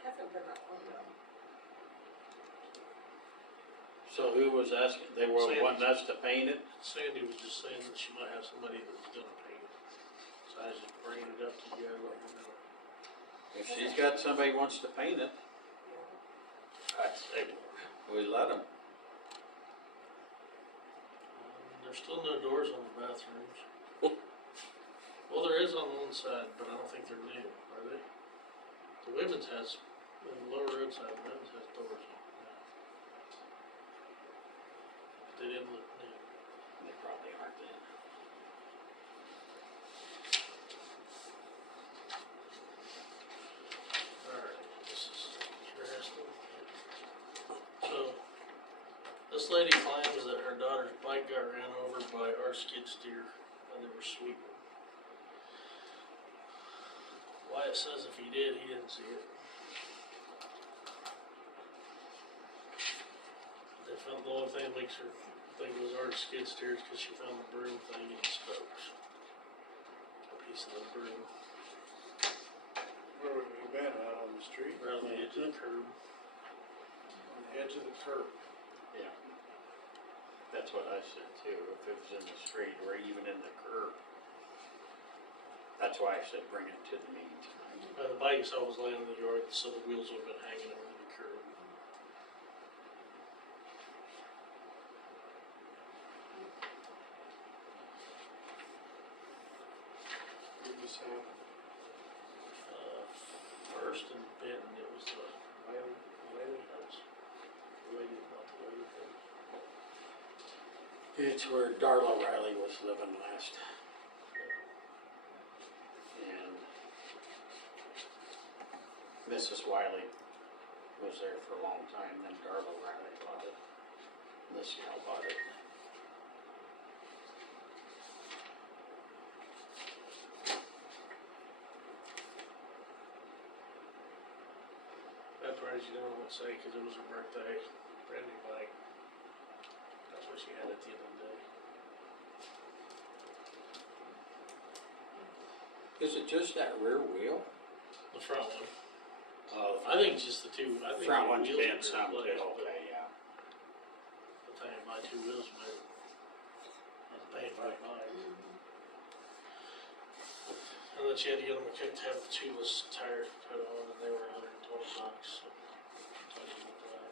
Hasn't been that long ago. So who was asking, they were Sandy. wanting us to paint it? Sandy was just saying that she might have somebody that was gonna paint it. So I was just bringing it up to you guys, let me know. If she's got somebody who wants to paint it, I'd say we let them. There's still no doors on the bathrooms. Well, there is on one side, but I don't think they're new, are they? The women's has, on the lower road side, the women's has doors on it now. But they didn't look new. They probably aren't then. Alright, this is interesting. So, this lady claims that her daughter's bike got ran over by our skid steer when they were sweeping. Wyatt says if he did, he didn't see it. They found the only thing that makes her think it was our skid steer is because she found the broom thing in the spokes. A piece of the broom Where would we have been, out on the street? right on the edge of the curb. On the edge of the curb. Yeah. That's what I said too, if it was in the street or even in the curb. That's why I said bring it to the meeting tonight. The bike itself was laying in the yard, so the wheels would have been hanging over the curb. this happen? First and Benton, it was the Wiley house. The lady about the Wiley thing. It's where Darla Riley was living last. And Mrs. Wiley was there for a long time, then Darla Riley bought it. And this gal bought it. That part you don't want to say because it was her birthday. Brand new bike. That's what she had at the end of the day. Is it just that rear wheel? The front one. Oh, I think it's just the two. I think Front the one's wheels bent are some too, replaced, but okay, yeah. I'll tell you, my two wheels were. I was paying for mine. And then she had to get them a kit to have the tubeless tires put on, and they were $120. So I didn't want that.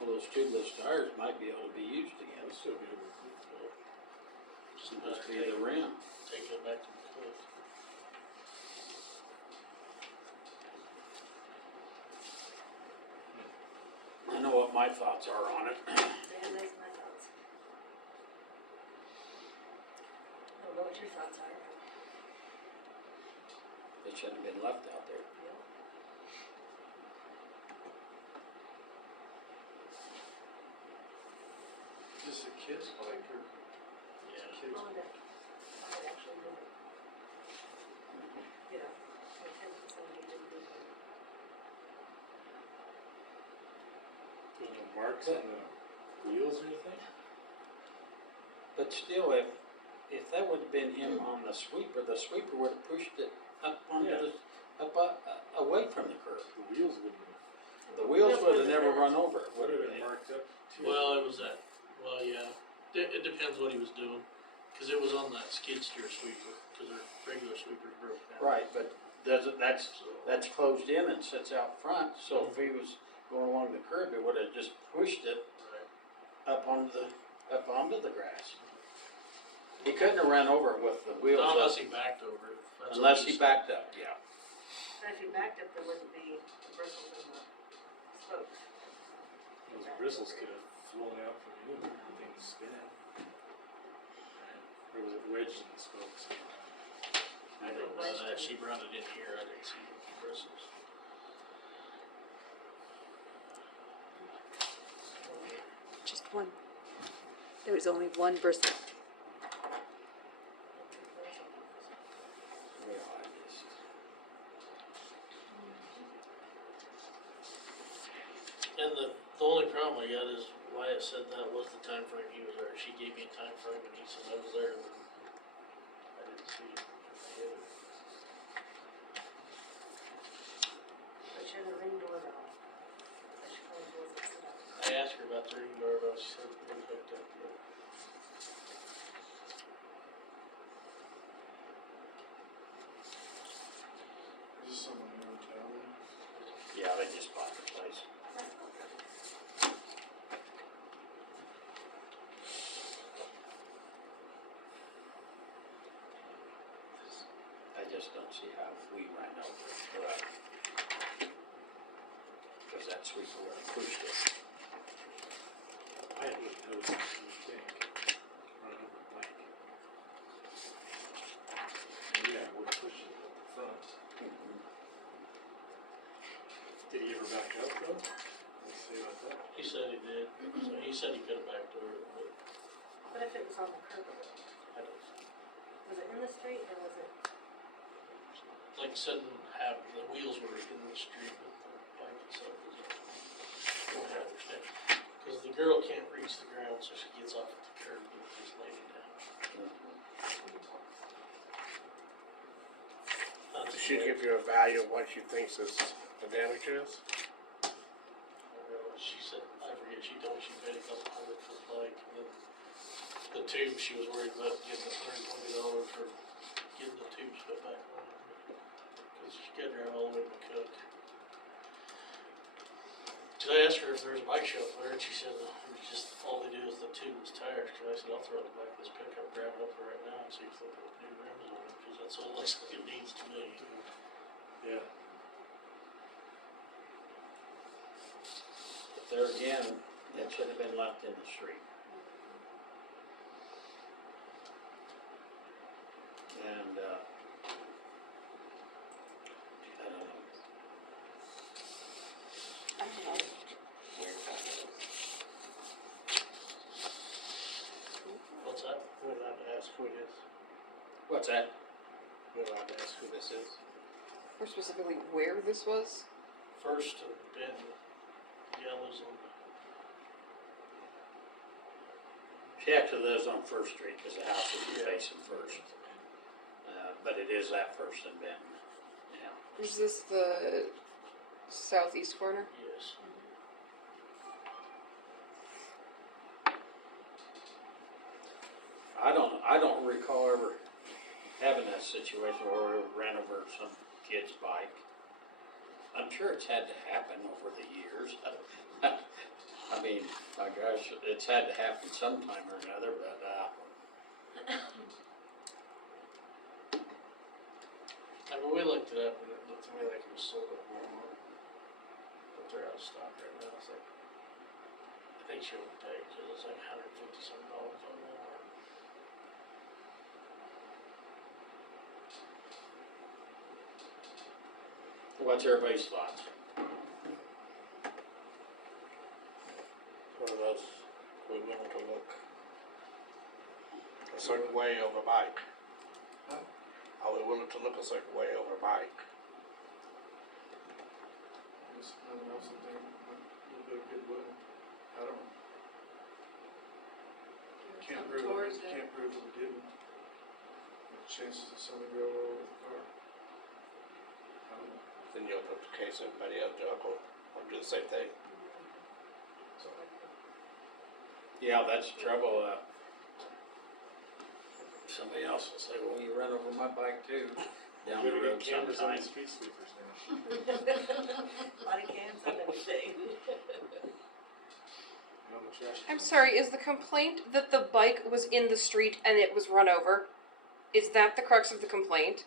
Well, those tubeless tires might be able to be used again. It'll still be able to. Just Just be the rim. take it back to the cliff. I know what my thoughts are on it. And that's my thoughts. I don't know what your thoughts are. It shouldn't have been left out there. Is this a kid's bike or Yeah. kids? Honda. I actually did it. Yeah. My kids and somebody did it. There's no marks on the wheels or anything? But still, if that would have been him on the sweeper would have pushed it up onto Yeah. away from the curb. The wheels wouldn't have. The wheels would have never run over it, would Would have have been they? marked up too. Well, it was that. Well, yeah. It depends what he was doing, because it was on that skid steer sweeper, because our regular sweeper's broke down. Right, but that's closed in and sits out front, so if he was going along the curb, it would have just pushed it Right. up onto the grass. He couldn't have ran over it with the wheels Not unless up, he backed over it. That's what unless he said. backed up, yeah. And if you backed up, there wouldn't be the bristles in the spokes. Those bristles could have flown out from you and things spinning. Or was it wedged in the spokes? I didn't know that. She brought it in here. I didn't see the bristles. Just one. There was only one bristle. Well, I just, And the only problem I got is Wyatt said that was the time frame he was there. She gave me a time frame and he said I was there and I didn't see it. But she had a ring doorbell. But she probably wasn't set up. I asked her about the ring doorbell. She said it was hooked up. But Is this someone new in town then? yeah, they just bought the place. I just don't see how we ran over it, cause that sweeper would have pushed it. I hadn't really noticed it, you think. Run over the bike. Yeah, we're pushing it at the front. Did he ever back up though? Let's see about that. he said he did. So he said he could have backed over it, but What if it was on the curb of it? I don't. Was it in the street or was it? Like I said, have the wheels were in the street, but the bike itself was up. I understand. Because the girl can't reach the ground, so she gets off at the curb and just lays it down. Not to She'd say- give you a value of what she thinks is the damage is. She said, I forget, she told me she paid a couple hundred for the bike, and then the tube, she was worried about getting $120 for getting the tubes put back on. Cause she got to drive all the way to McCook. So I asked her if there was a bike shop there, and she said, it's just, all they do is the tubeless tires, cause I said, I'll throw it back in this pickup, grab it up for right now, and see if they'll put new rims on it, cause that's That's what it looks like it needs to be. Yeah. But there again, it should have been left in the street. And, I don't know. I don't know where that is. What's that? We're allowed to ask who it is. What's that? We're allowed to ask who this is. Or specifically where this was? First to Benton, Yellows on She actually lives on First Street, cause the house is facing First. But it is at First and Benton, yeah. Is this the southeast corner? yes. I don't recall ever having a situation where we ran over some kid's bike. I'm sure it's had to happen over the years. I mean, my gosh, it's had to happen sometime or another, but, I mean, we looked it up and it looked to me like it was sold at Walmart. But they're out of stock right now, it's like, I think she overpaid, cause it's like $150 on Walmart. what's everybody's thoughts? One of those, we willing to look a certain way over bike. Huh? Are we willing to look a certain way over bike? There's nothing else in there, a little bit of goodwill, I don't know. Can't prove it, can't prove that we didn't. The chances of somebody go over with the car. I don't know. Then you'll put the case everybody else do, I'll do the same thing. Yeah, that's the trouble, somebody else will say, well, you ran over my bike too, down the Better road get cameras on sometime. the street sweepers now. Body cams and everything. And on the trash. I'm sorry, is the complaint that the bike was in the street and it was run over? Is that the crux of the complaint?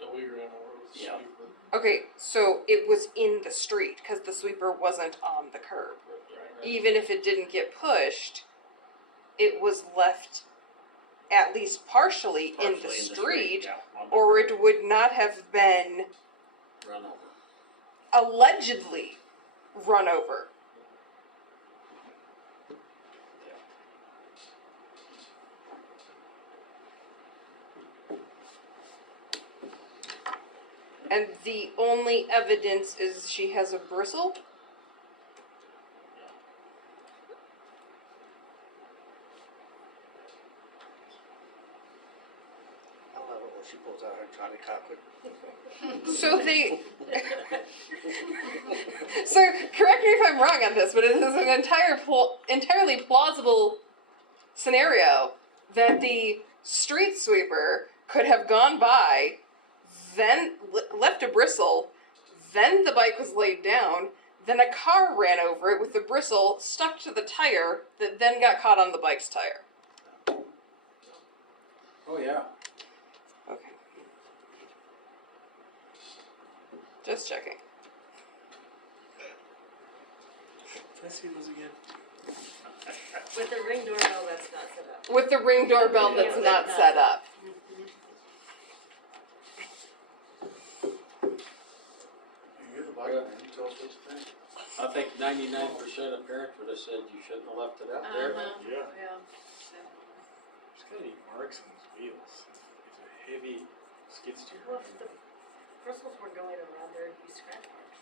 That we ran over with the Yeah. sweeper. Okay, so it was in the street because the sweeper wasn't on the curb. Right. Even if it didn't get pushed, it was left at least partially in the street, yeah, on the or road, it would not have been Run over. allegedly run over. And the only evidence is she has a bristle? I love it when she pulls out her Johnny Cochran. So they. So correct me if I'm wrong on this, but it is an entirely plausible scenario that the street sweeper could have gone by, then left a bristle, then the bike was laid down, then a car ran over it with the bristle stuck to the tire that then got caught on the bike's tire. Oh, yeah. Okay. Just checking. Can I see those again? With the ring doorbell that's not set up. With the ring doorbell that's not set up. You're the bike man, you tell us what you think. I think 99% of parents would have said you shouldn't have left it out there. Yeah. Yeah. There's gotta be marks on those wheels. It's a heavy skid steer. Well, if the bristles were going around there, it'd be scratch marks.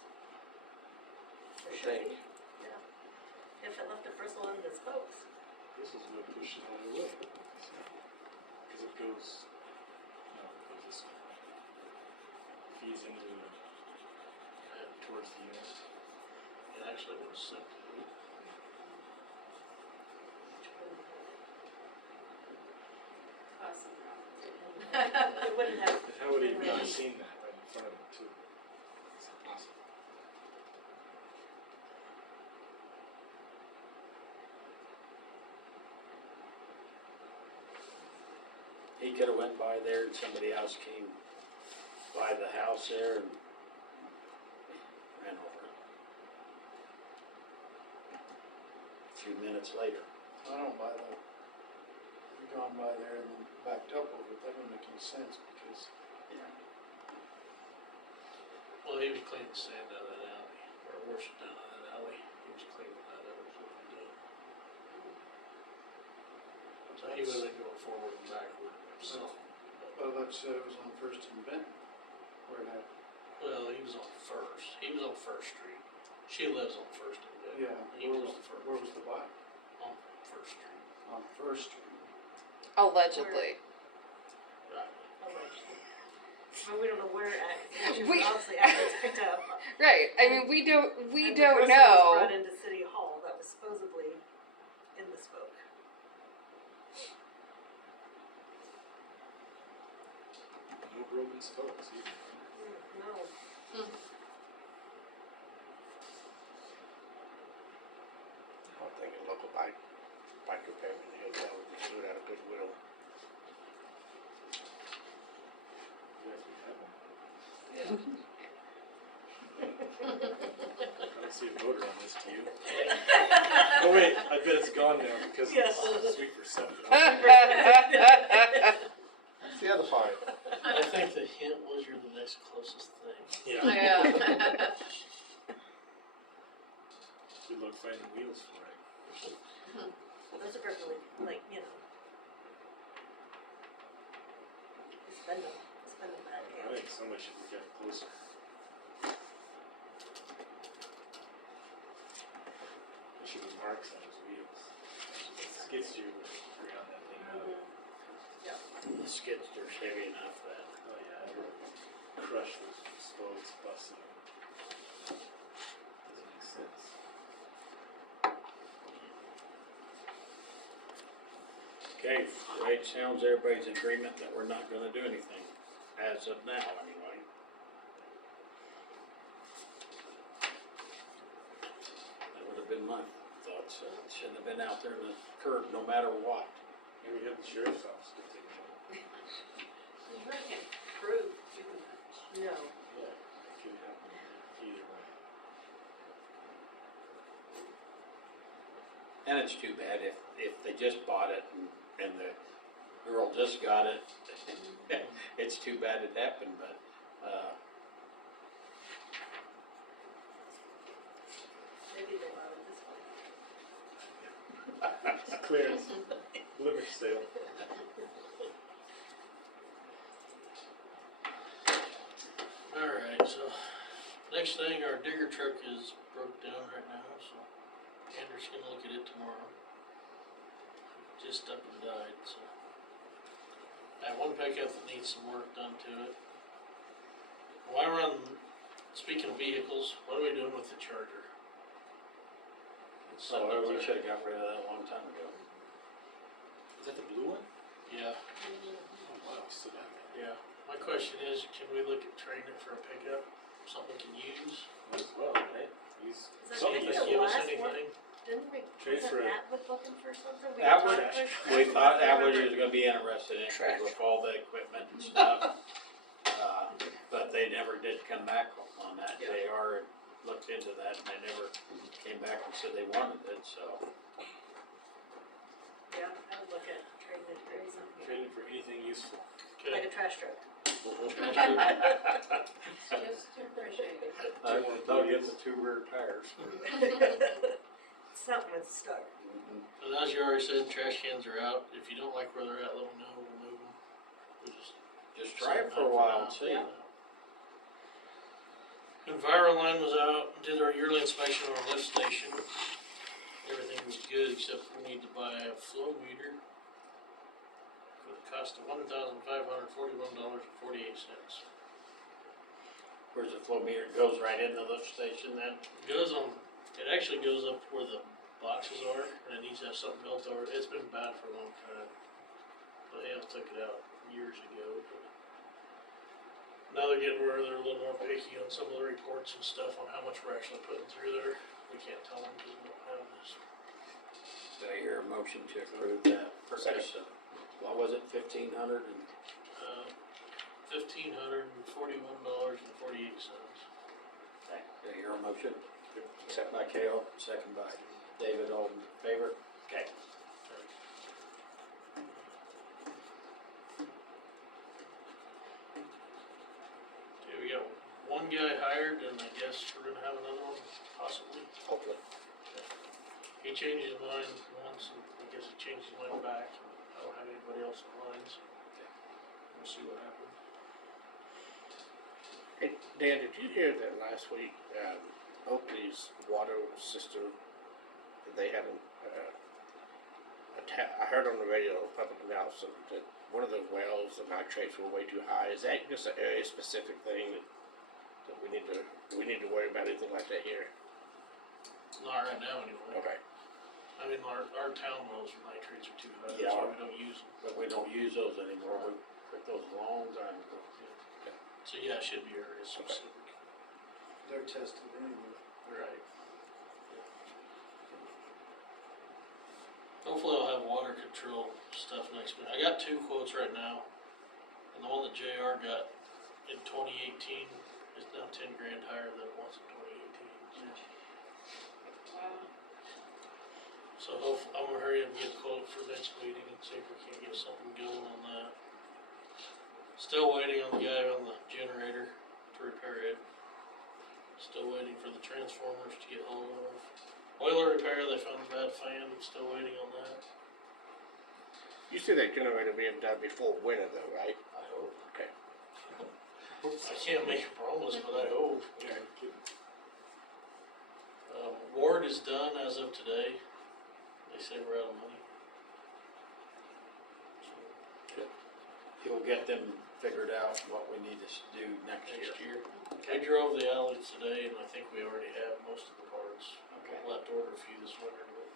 There should Think. be, yeah. If it left a bristle in the spokes. This is what pushes it out of the way. Cause it goes, no, it goes this way. Feeds into, towards the unit. It actually was sick. It wouldn't have. And how would he been not ready. seen that right in front of him too? It's impossible. he could've went by there and somebody else came by the house there and ran over it. A few minutes later. I don't buy that. We gone by there and then backed up over it, that doesn't make any sense because Well, he was cleaning sand out of that alley, or washing down out of that alley, he was cleaning that up, was what he did. So he would've been going forward and backward, so, But I thought you said it was on First and Benton where it happened. well, he was on First Street. She lives on First and Benton. Yeah, He was on First. where was the bike? On First Street. On First Street. Allegedly. Right. But we don't know where it, she was We- obviously after it's picked up. Right. I mean, we don't And the know. person was brought into City Hall that was supposedly in the smoke. No broken spokes either. No. I'm thinking local bike repairman, that would just do it out of goodwill. Yes, we have one. I don't see a motor on this, do you? Oh wait, I bet it's gone now because Yes. it's sweet for something. That's the other part. I think the hint was you're the next closest thing. Yeah. Yeah. Good luck finding wheels for it. Those are perfectly, like, you know. Spend them back, I yeah. think somebody should look at it closer. There should be marks on his wheels. Skid steer would ground that thing out. Mm-hmm. The skid steer's heavy enough that. Oh yeah, it would crush those spokes, bust them. Doesn't make sense. Okay, right, sounds everybody's in agreement that we're not gonna do anything, as of now, anyway. That would have been my thoughts, it shouldn't have been out there in the curb, no matter what. Maybe have the sheriff's office to take it. You really can't prove too much. No. Yeah, it could happen either way. And it's too bad if they just bought it and the girl just got it. It's too bad it happened, but, Maybe they allow it this way. It's clearance, limit sale. Alright, so, next thing, our digger truck is broke down right now, so Andrew's gonna look at it tomorrow. Just up and died, so. I have one pickup that needs some work done to it. While we're on, speaking of vehicles, what are we doing with the Charger? It's so sitting up we there. should've got rid of that a long time ago. Is that the blue one? Yeah, Oh wow, still got that. yeah. My question is, can we look at trading it for a pickup, something we can use? Might as well, right? Use Is that something. Does the it give us last one? anything? Didn't we, Trade for wasn't it. Atwood looking for something? We Atwood, talked about- we thought Atwood was gonna be interested in it Trash. with all the equipment and stuff. But they never did come back on that. JR looked into that and they never came back and said they wanted it, so. Yeah, I would look at trading it for something, Trading for anything useful. like Okay. a trash truck. Just to appreciate it. They'll get the two rear tires. Something that's stuck. And as you already said, trash cans are out. If you don't like where they're at, let me know, we'll move them. We'll just Just try it for a while and see. Yeah. Enviroline was out, did our yearly inspection on our lift station. Everything was good, except we need to buy a flow meter for the cost of $1,541.48. Where's the flow meter? It goes right in the lift station then? Goes on, it actually goes up where the boxes are, and it needs to have something built over it. It's been bad for a long time. But Hale took it out years ago, but now they're getting where they're a little more picky on some of the reports and stuff on how much we're actually putting through there. We can't tell them because we don't have this. Do I hear a motion to approve that purchase of what was it, $1,500 and $1,541.48. okay, do I hear a motion? Second by Caleb, second by David, all in favor? Okay. Okay, we got one guy hired, and I guess we're gonna have another one, possibly. Hopefully. He changed his mind once, and I guess he changed his mind back. I don't have anybody else in line, so we'll see what happens. Hey, Dan, did you hear that last week, Oakley's water system, that they had I heard on the radio, a public announcement, that one of the wells, the nitrates were way too high. Is that just an area specific thing that we need to worry about anything like that here? Not right now, anyway. Okay. I mean, our town wells nitrates are too high, Yeah. so we don't use them. But we don't use those anymore, we put those a long time ago. So yeah, it should be area specific. They're tested anyway. Right. Hopefully I'll have water control stuff next week. I got 2 quotes right now, and the one that JR got in 2018 is now 10 grand higher than it was in 2018. Wow. So I'm gonna hurry up and get a quote for next meeting and see if we can get something going on that. Still waiting on the guy on the generator to repair it. Still waiting for the transformers to get hold of. Boiler repair, they found a bad fan, still waiting on that. You see that generator being done before winter though, right? I hope. Okay. I can't make a promise, but I hope. Ward is done as of today. They say we're out of money. You'll get them figured out what we need to do next Next year. year. I drove the alleys today and I think we already have most of the parts. Okay. We'll have to order a few this winter, but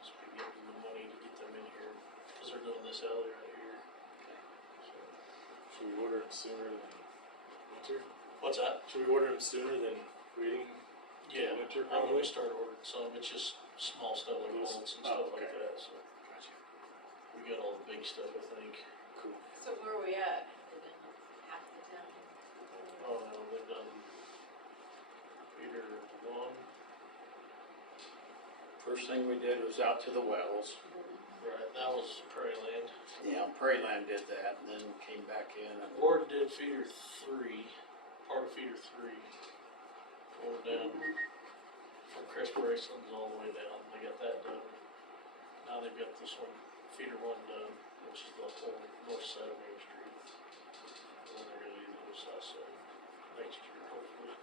just be getting the money to get them in here, cause they're doing this alley right here. So, Should we order them sooner than winter? what's that? Should we order them sooner than waiting? Yeah, Winter I'm gonna probably? start ordering some, it's just small stuff like Those- bolts and oh, stuff like okay. that, so Gotcha. we got all the big stuff, I think. Cool. So where are we at? Have they done half the town? Oh no, they've done Peter 1, First thing we did was out to the wells. right, that was Prairie Land. Yeah, Prairie Land did that and then came back in and Ward did feeder 3, part of feeder 3, going down from Chris Braceland's all the way down, they got that done. Now they've got this one, feeder 1 done, which is the whole north side of Main Street. And then they're gonna do the whole south side next year, hopefully.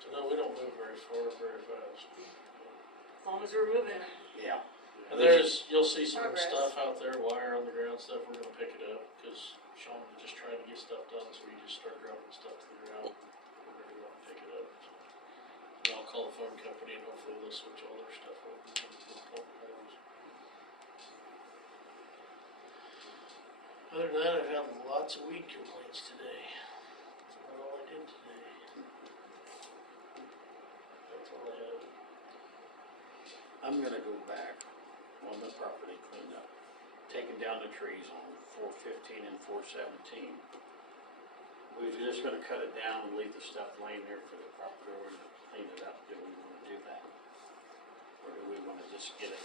So no, we don't move very far, very fast. As long as we're moving. yeah. And you'll see some Progress. stuff out there, wire on the ground stuff, we're gonna pick it up, cause Sean was just trying to get stuff done, so we just start dropping stuff to the ground. We're gonna go out and pick it up. And I'll call the phone company and hopefully they'll switch all their stuff over and we'll pump holes. Other than that, I've had lots of weed complaints today. That's about all I did today. That's all I had. I'm gonna go back on the property cleanup, taking down the trees on 415 and 417. We're just gonna cut it down and leave the stuff laying there for the property owner to clean it up. Do we wanna do that? Or do we wanna just get it?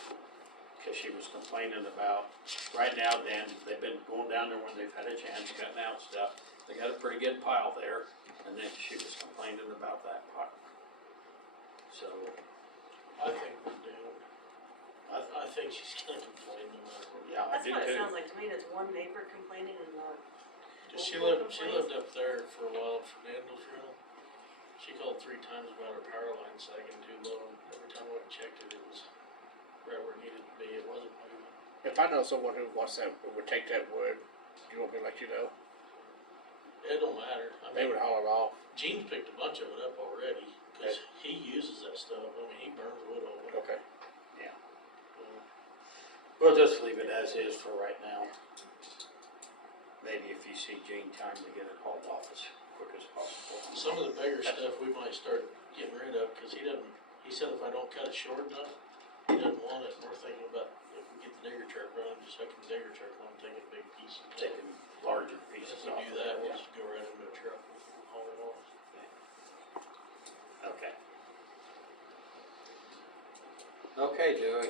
Cause she was complaining about, right now, Dan, they've been going down there when they've had a chance, cutting out stuff. They got a pretty good pile there, and then she was complaining about that pile. So, I think we're doomed. I think she's gonna complain no matter what. yeah, I That's do what it too. sounds like to me, it's one neighbor complaining and not. She lived up there for a while at Fernando's rental. She called 3 times about her power line sagging too low. Every time I went and checked it, it was right where it needed to be. It wasn't moving. If I know someone who wants that, would take that wood, do you want me to let you know? It don't matter. I They mean, would haul it off. Gene's picked a bunch of it up already, cause he uses that stuff. I mean, he burns wood all winter. Okay. We'll just leave it as is for right now. Maybe if you see Gene, time to get it hauled off as quick as possible. Some of the bigger stuff we might start getting rid of, cause he said if I don't cut it short enough, he doesn't want it, and we're thinking about if we get the digger truck running, just hooking the digger truck on, taking big pieces. Taking larger If pieces we off. do that, we'll just go right into a truck and haul it off. Okay. Okay, do I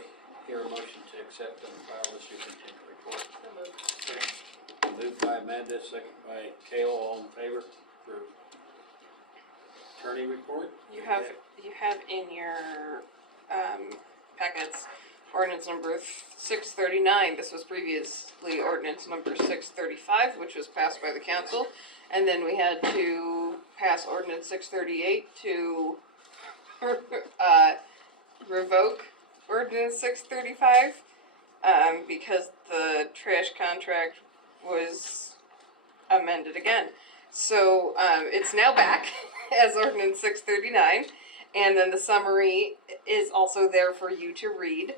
hear a motion to accept and file the superintendent report? So moved. Moved by Amanda, second by Kale, all in favor, approved. Attorney report? You have in your packets ordinance number 639. This was previously ordinance number 635, which was passed by the council, and then we had to pass ordinance 638 to revoke ordinance 635 because the trash contract was amended again. So it's now back as ordinance 639, and then the summary is also there for you to read.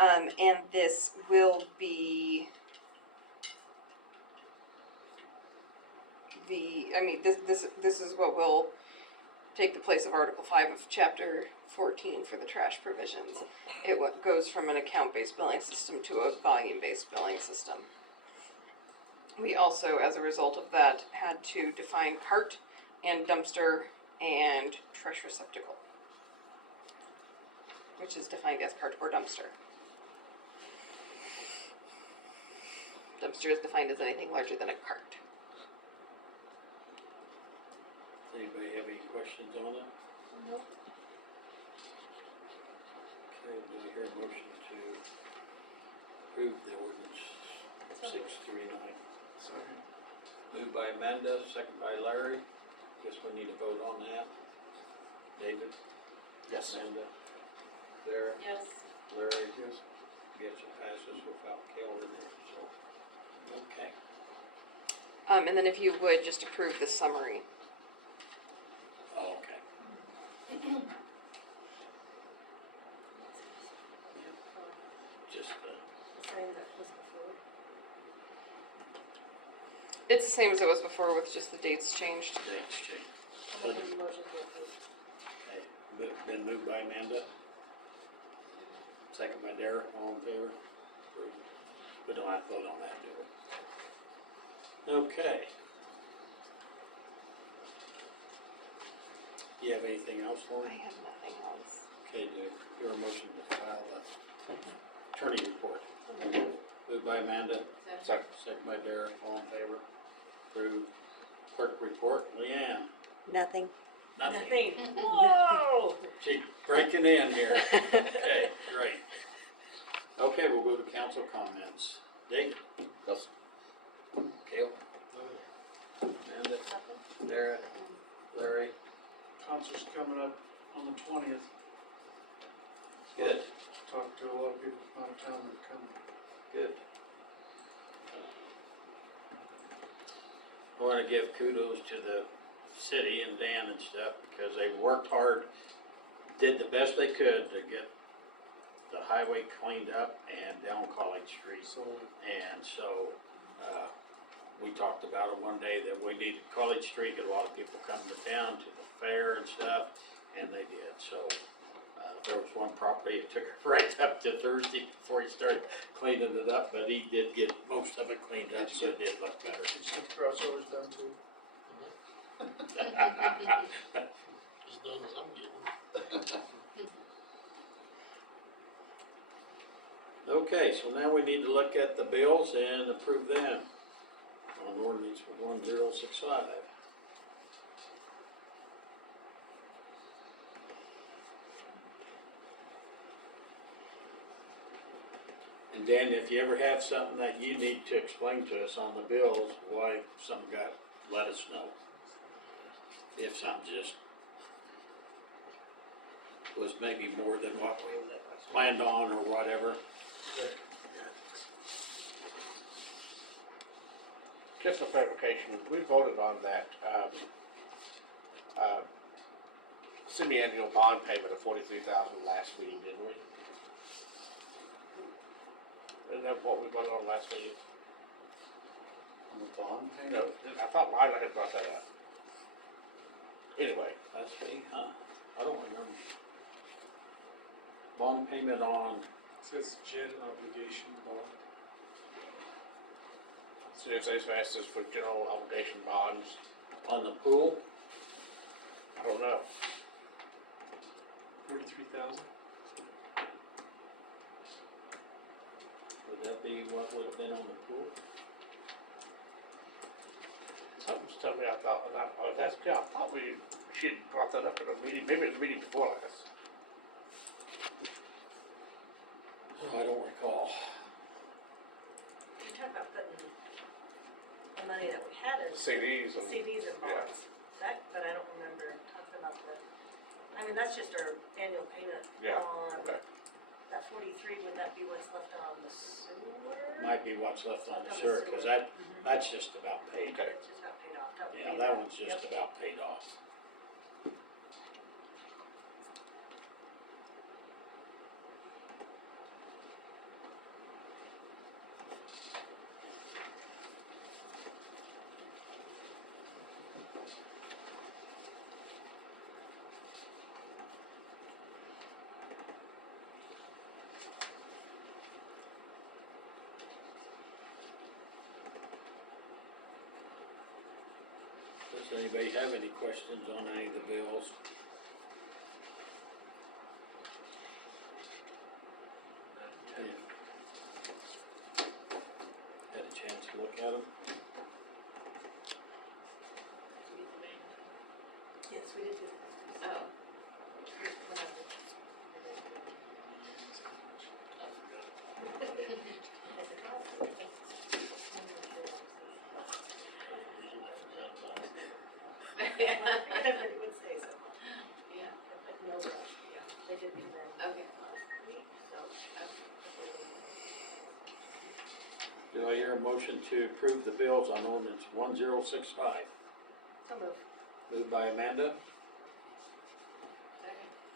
And this will be this is what will take the place of Article 5 of Chapter 14 for the trash provisions. It goes from an account-based billing system to a volume-based billing system. We also, as a result of that, had to define cart and dumpster and trash receptacle, which is defined as cart or dumpster. Dumpster is defined as anything larger than a cart. Anybody have any questions on it? Nope. Okay, do I hear a motion to approve the ordinance 639? Second. Moved by Amanda, second by Larry. Guess we need to vote on that. David? Yes. Amanda? Sarah? Yes. Larry? Yes. Guess it passes without Kale in there, so, okay. And then if you would just approve the summary. Oh, okay. Just, The same that was before. It's the same as it was before with just the dates changed. dates change. I'm making a motion to approve. Okay, been moved by Amanda. Second by Derek, all in favor? Approved. We don't have to vote on that, do we? Okay. You have anything else, I Lauren? have nothing else. Okay, do your motion to file the attorney report. Moved by Amanda, Second. second by Derek, all in favor? Approved. Clerk report, Leanne? Nothing. Nothing. Whoa! She's breaking in here. Okay, great. Okay, we'll go to council comments. Dick? Yes. Kale? Amanda? Derek? Larry? Concert's coming up on the 20th. Good, Talked to a lot of people from out of town that are coming. good. I wanna give kudos to the city and Dan and stuff, because they worked hard, did the best they could to get the highway cleaned up and down College Street. So, And so, we talked about it one day that we needed College Street, get a lot of people coming to town to the fair and stuff, and they did, so. There was one property, it took it right up to Thursday before he started cleaning it up, but he did get most of it cleaned up, so it did look better. did you get the crossovers done too? As done as I'm getting. Okay, so now we need to look at the bills and approve them on ordinance 1065. And Dan, if you ever have something that you need to explain to us on the bills, why something got, let us know. If something just was maybe more than what we planned on or whatever. Just for clarification, we voted on that, semi-annual bond payment of $43,000 last meeting, didn't we? Isn't that what we voted on last meeting? On the bond payment? No, I thought Lila had brought that up. Anyway, That's me, huh? I don't remember. bond payment on, It says gen obligation bond. So it says fastest for general obligation bonds. on the pool, I don't know. 43,000. would that be what would have been on the pool? Something's telling me I thought she had brought that up at a meeting, maybe it was a meeting before last. Oh, I don't recall. You talk about putting the money that we had in CDs and. CDs and Yeah. bonds. That, but I don't remember talking about I mean, that's just our annual payment Yeah, on okay. that 43, would that be what's left on the sewer? Might be what's left on the Left sewer, cause Mhm. that's just about paid. Okay. It's just got paid off. That would Yeah, be that one's just Yep. about paid off. Does anybody have any questions on any of the bills? Had a chance to look at them? Yes, we did do that. Oh. Everybody would say so. Yeah, But no rush, yeah, they did do that okay. last week, so. Do I hear a motion to approve the bills on ordinance 1065? So move. Moved by Amanda,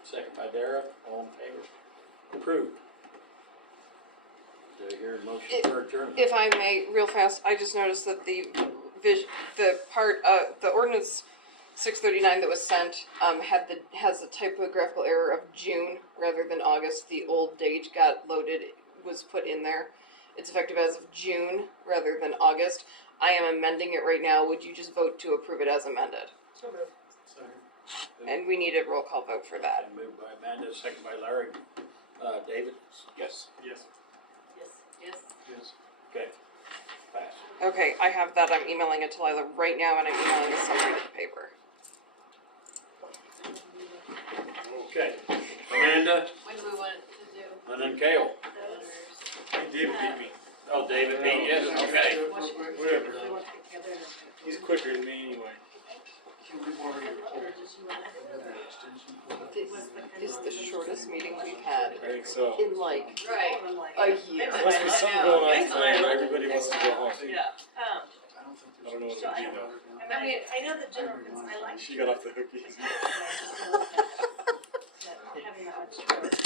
second by Dara, all in favor? Approved. Do I hear a motion for adjournment? If I may, real fast, I just noticed that the the ordinance 639 that was sent, has a typographical error of June rather than August. The old date got loaded, was put in there. It's effective as of June rather than August. I am amending it right now. Would you just vote to approve it as amended? So move. And we need a roll call vote for that. Moved by Amanda, second by Larry. David? Yes. Yes. Yes. Yes. Yes. Okay. Pass. Okay, I have that. I'm emailing it to Lila right now, and I'm emailing the summary to the paper. Okay. Amanda, When do we want it to do? and then Kale. Owners. Hey, David beat me. Oh, David, me, yes, okay. Whatever. He's quicker than me anyway. This is the shortest meeting we've had I think so. in like Right. a year. Must be something going on tonight where everybody wants to go home. Yeah. I don't know what to do though. I mean, I know the general, I like. She got off the hookies. Having that much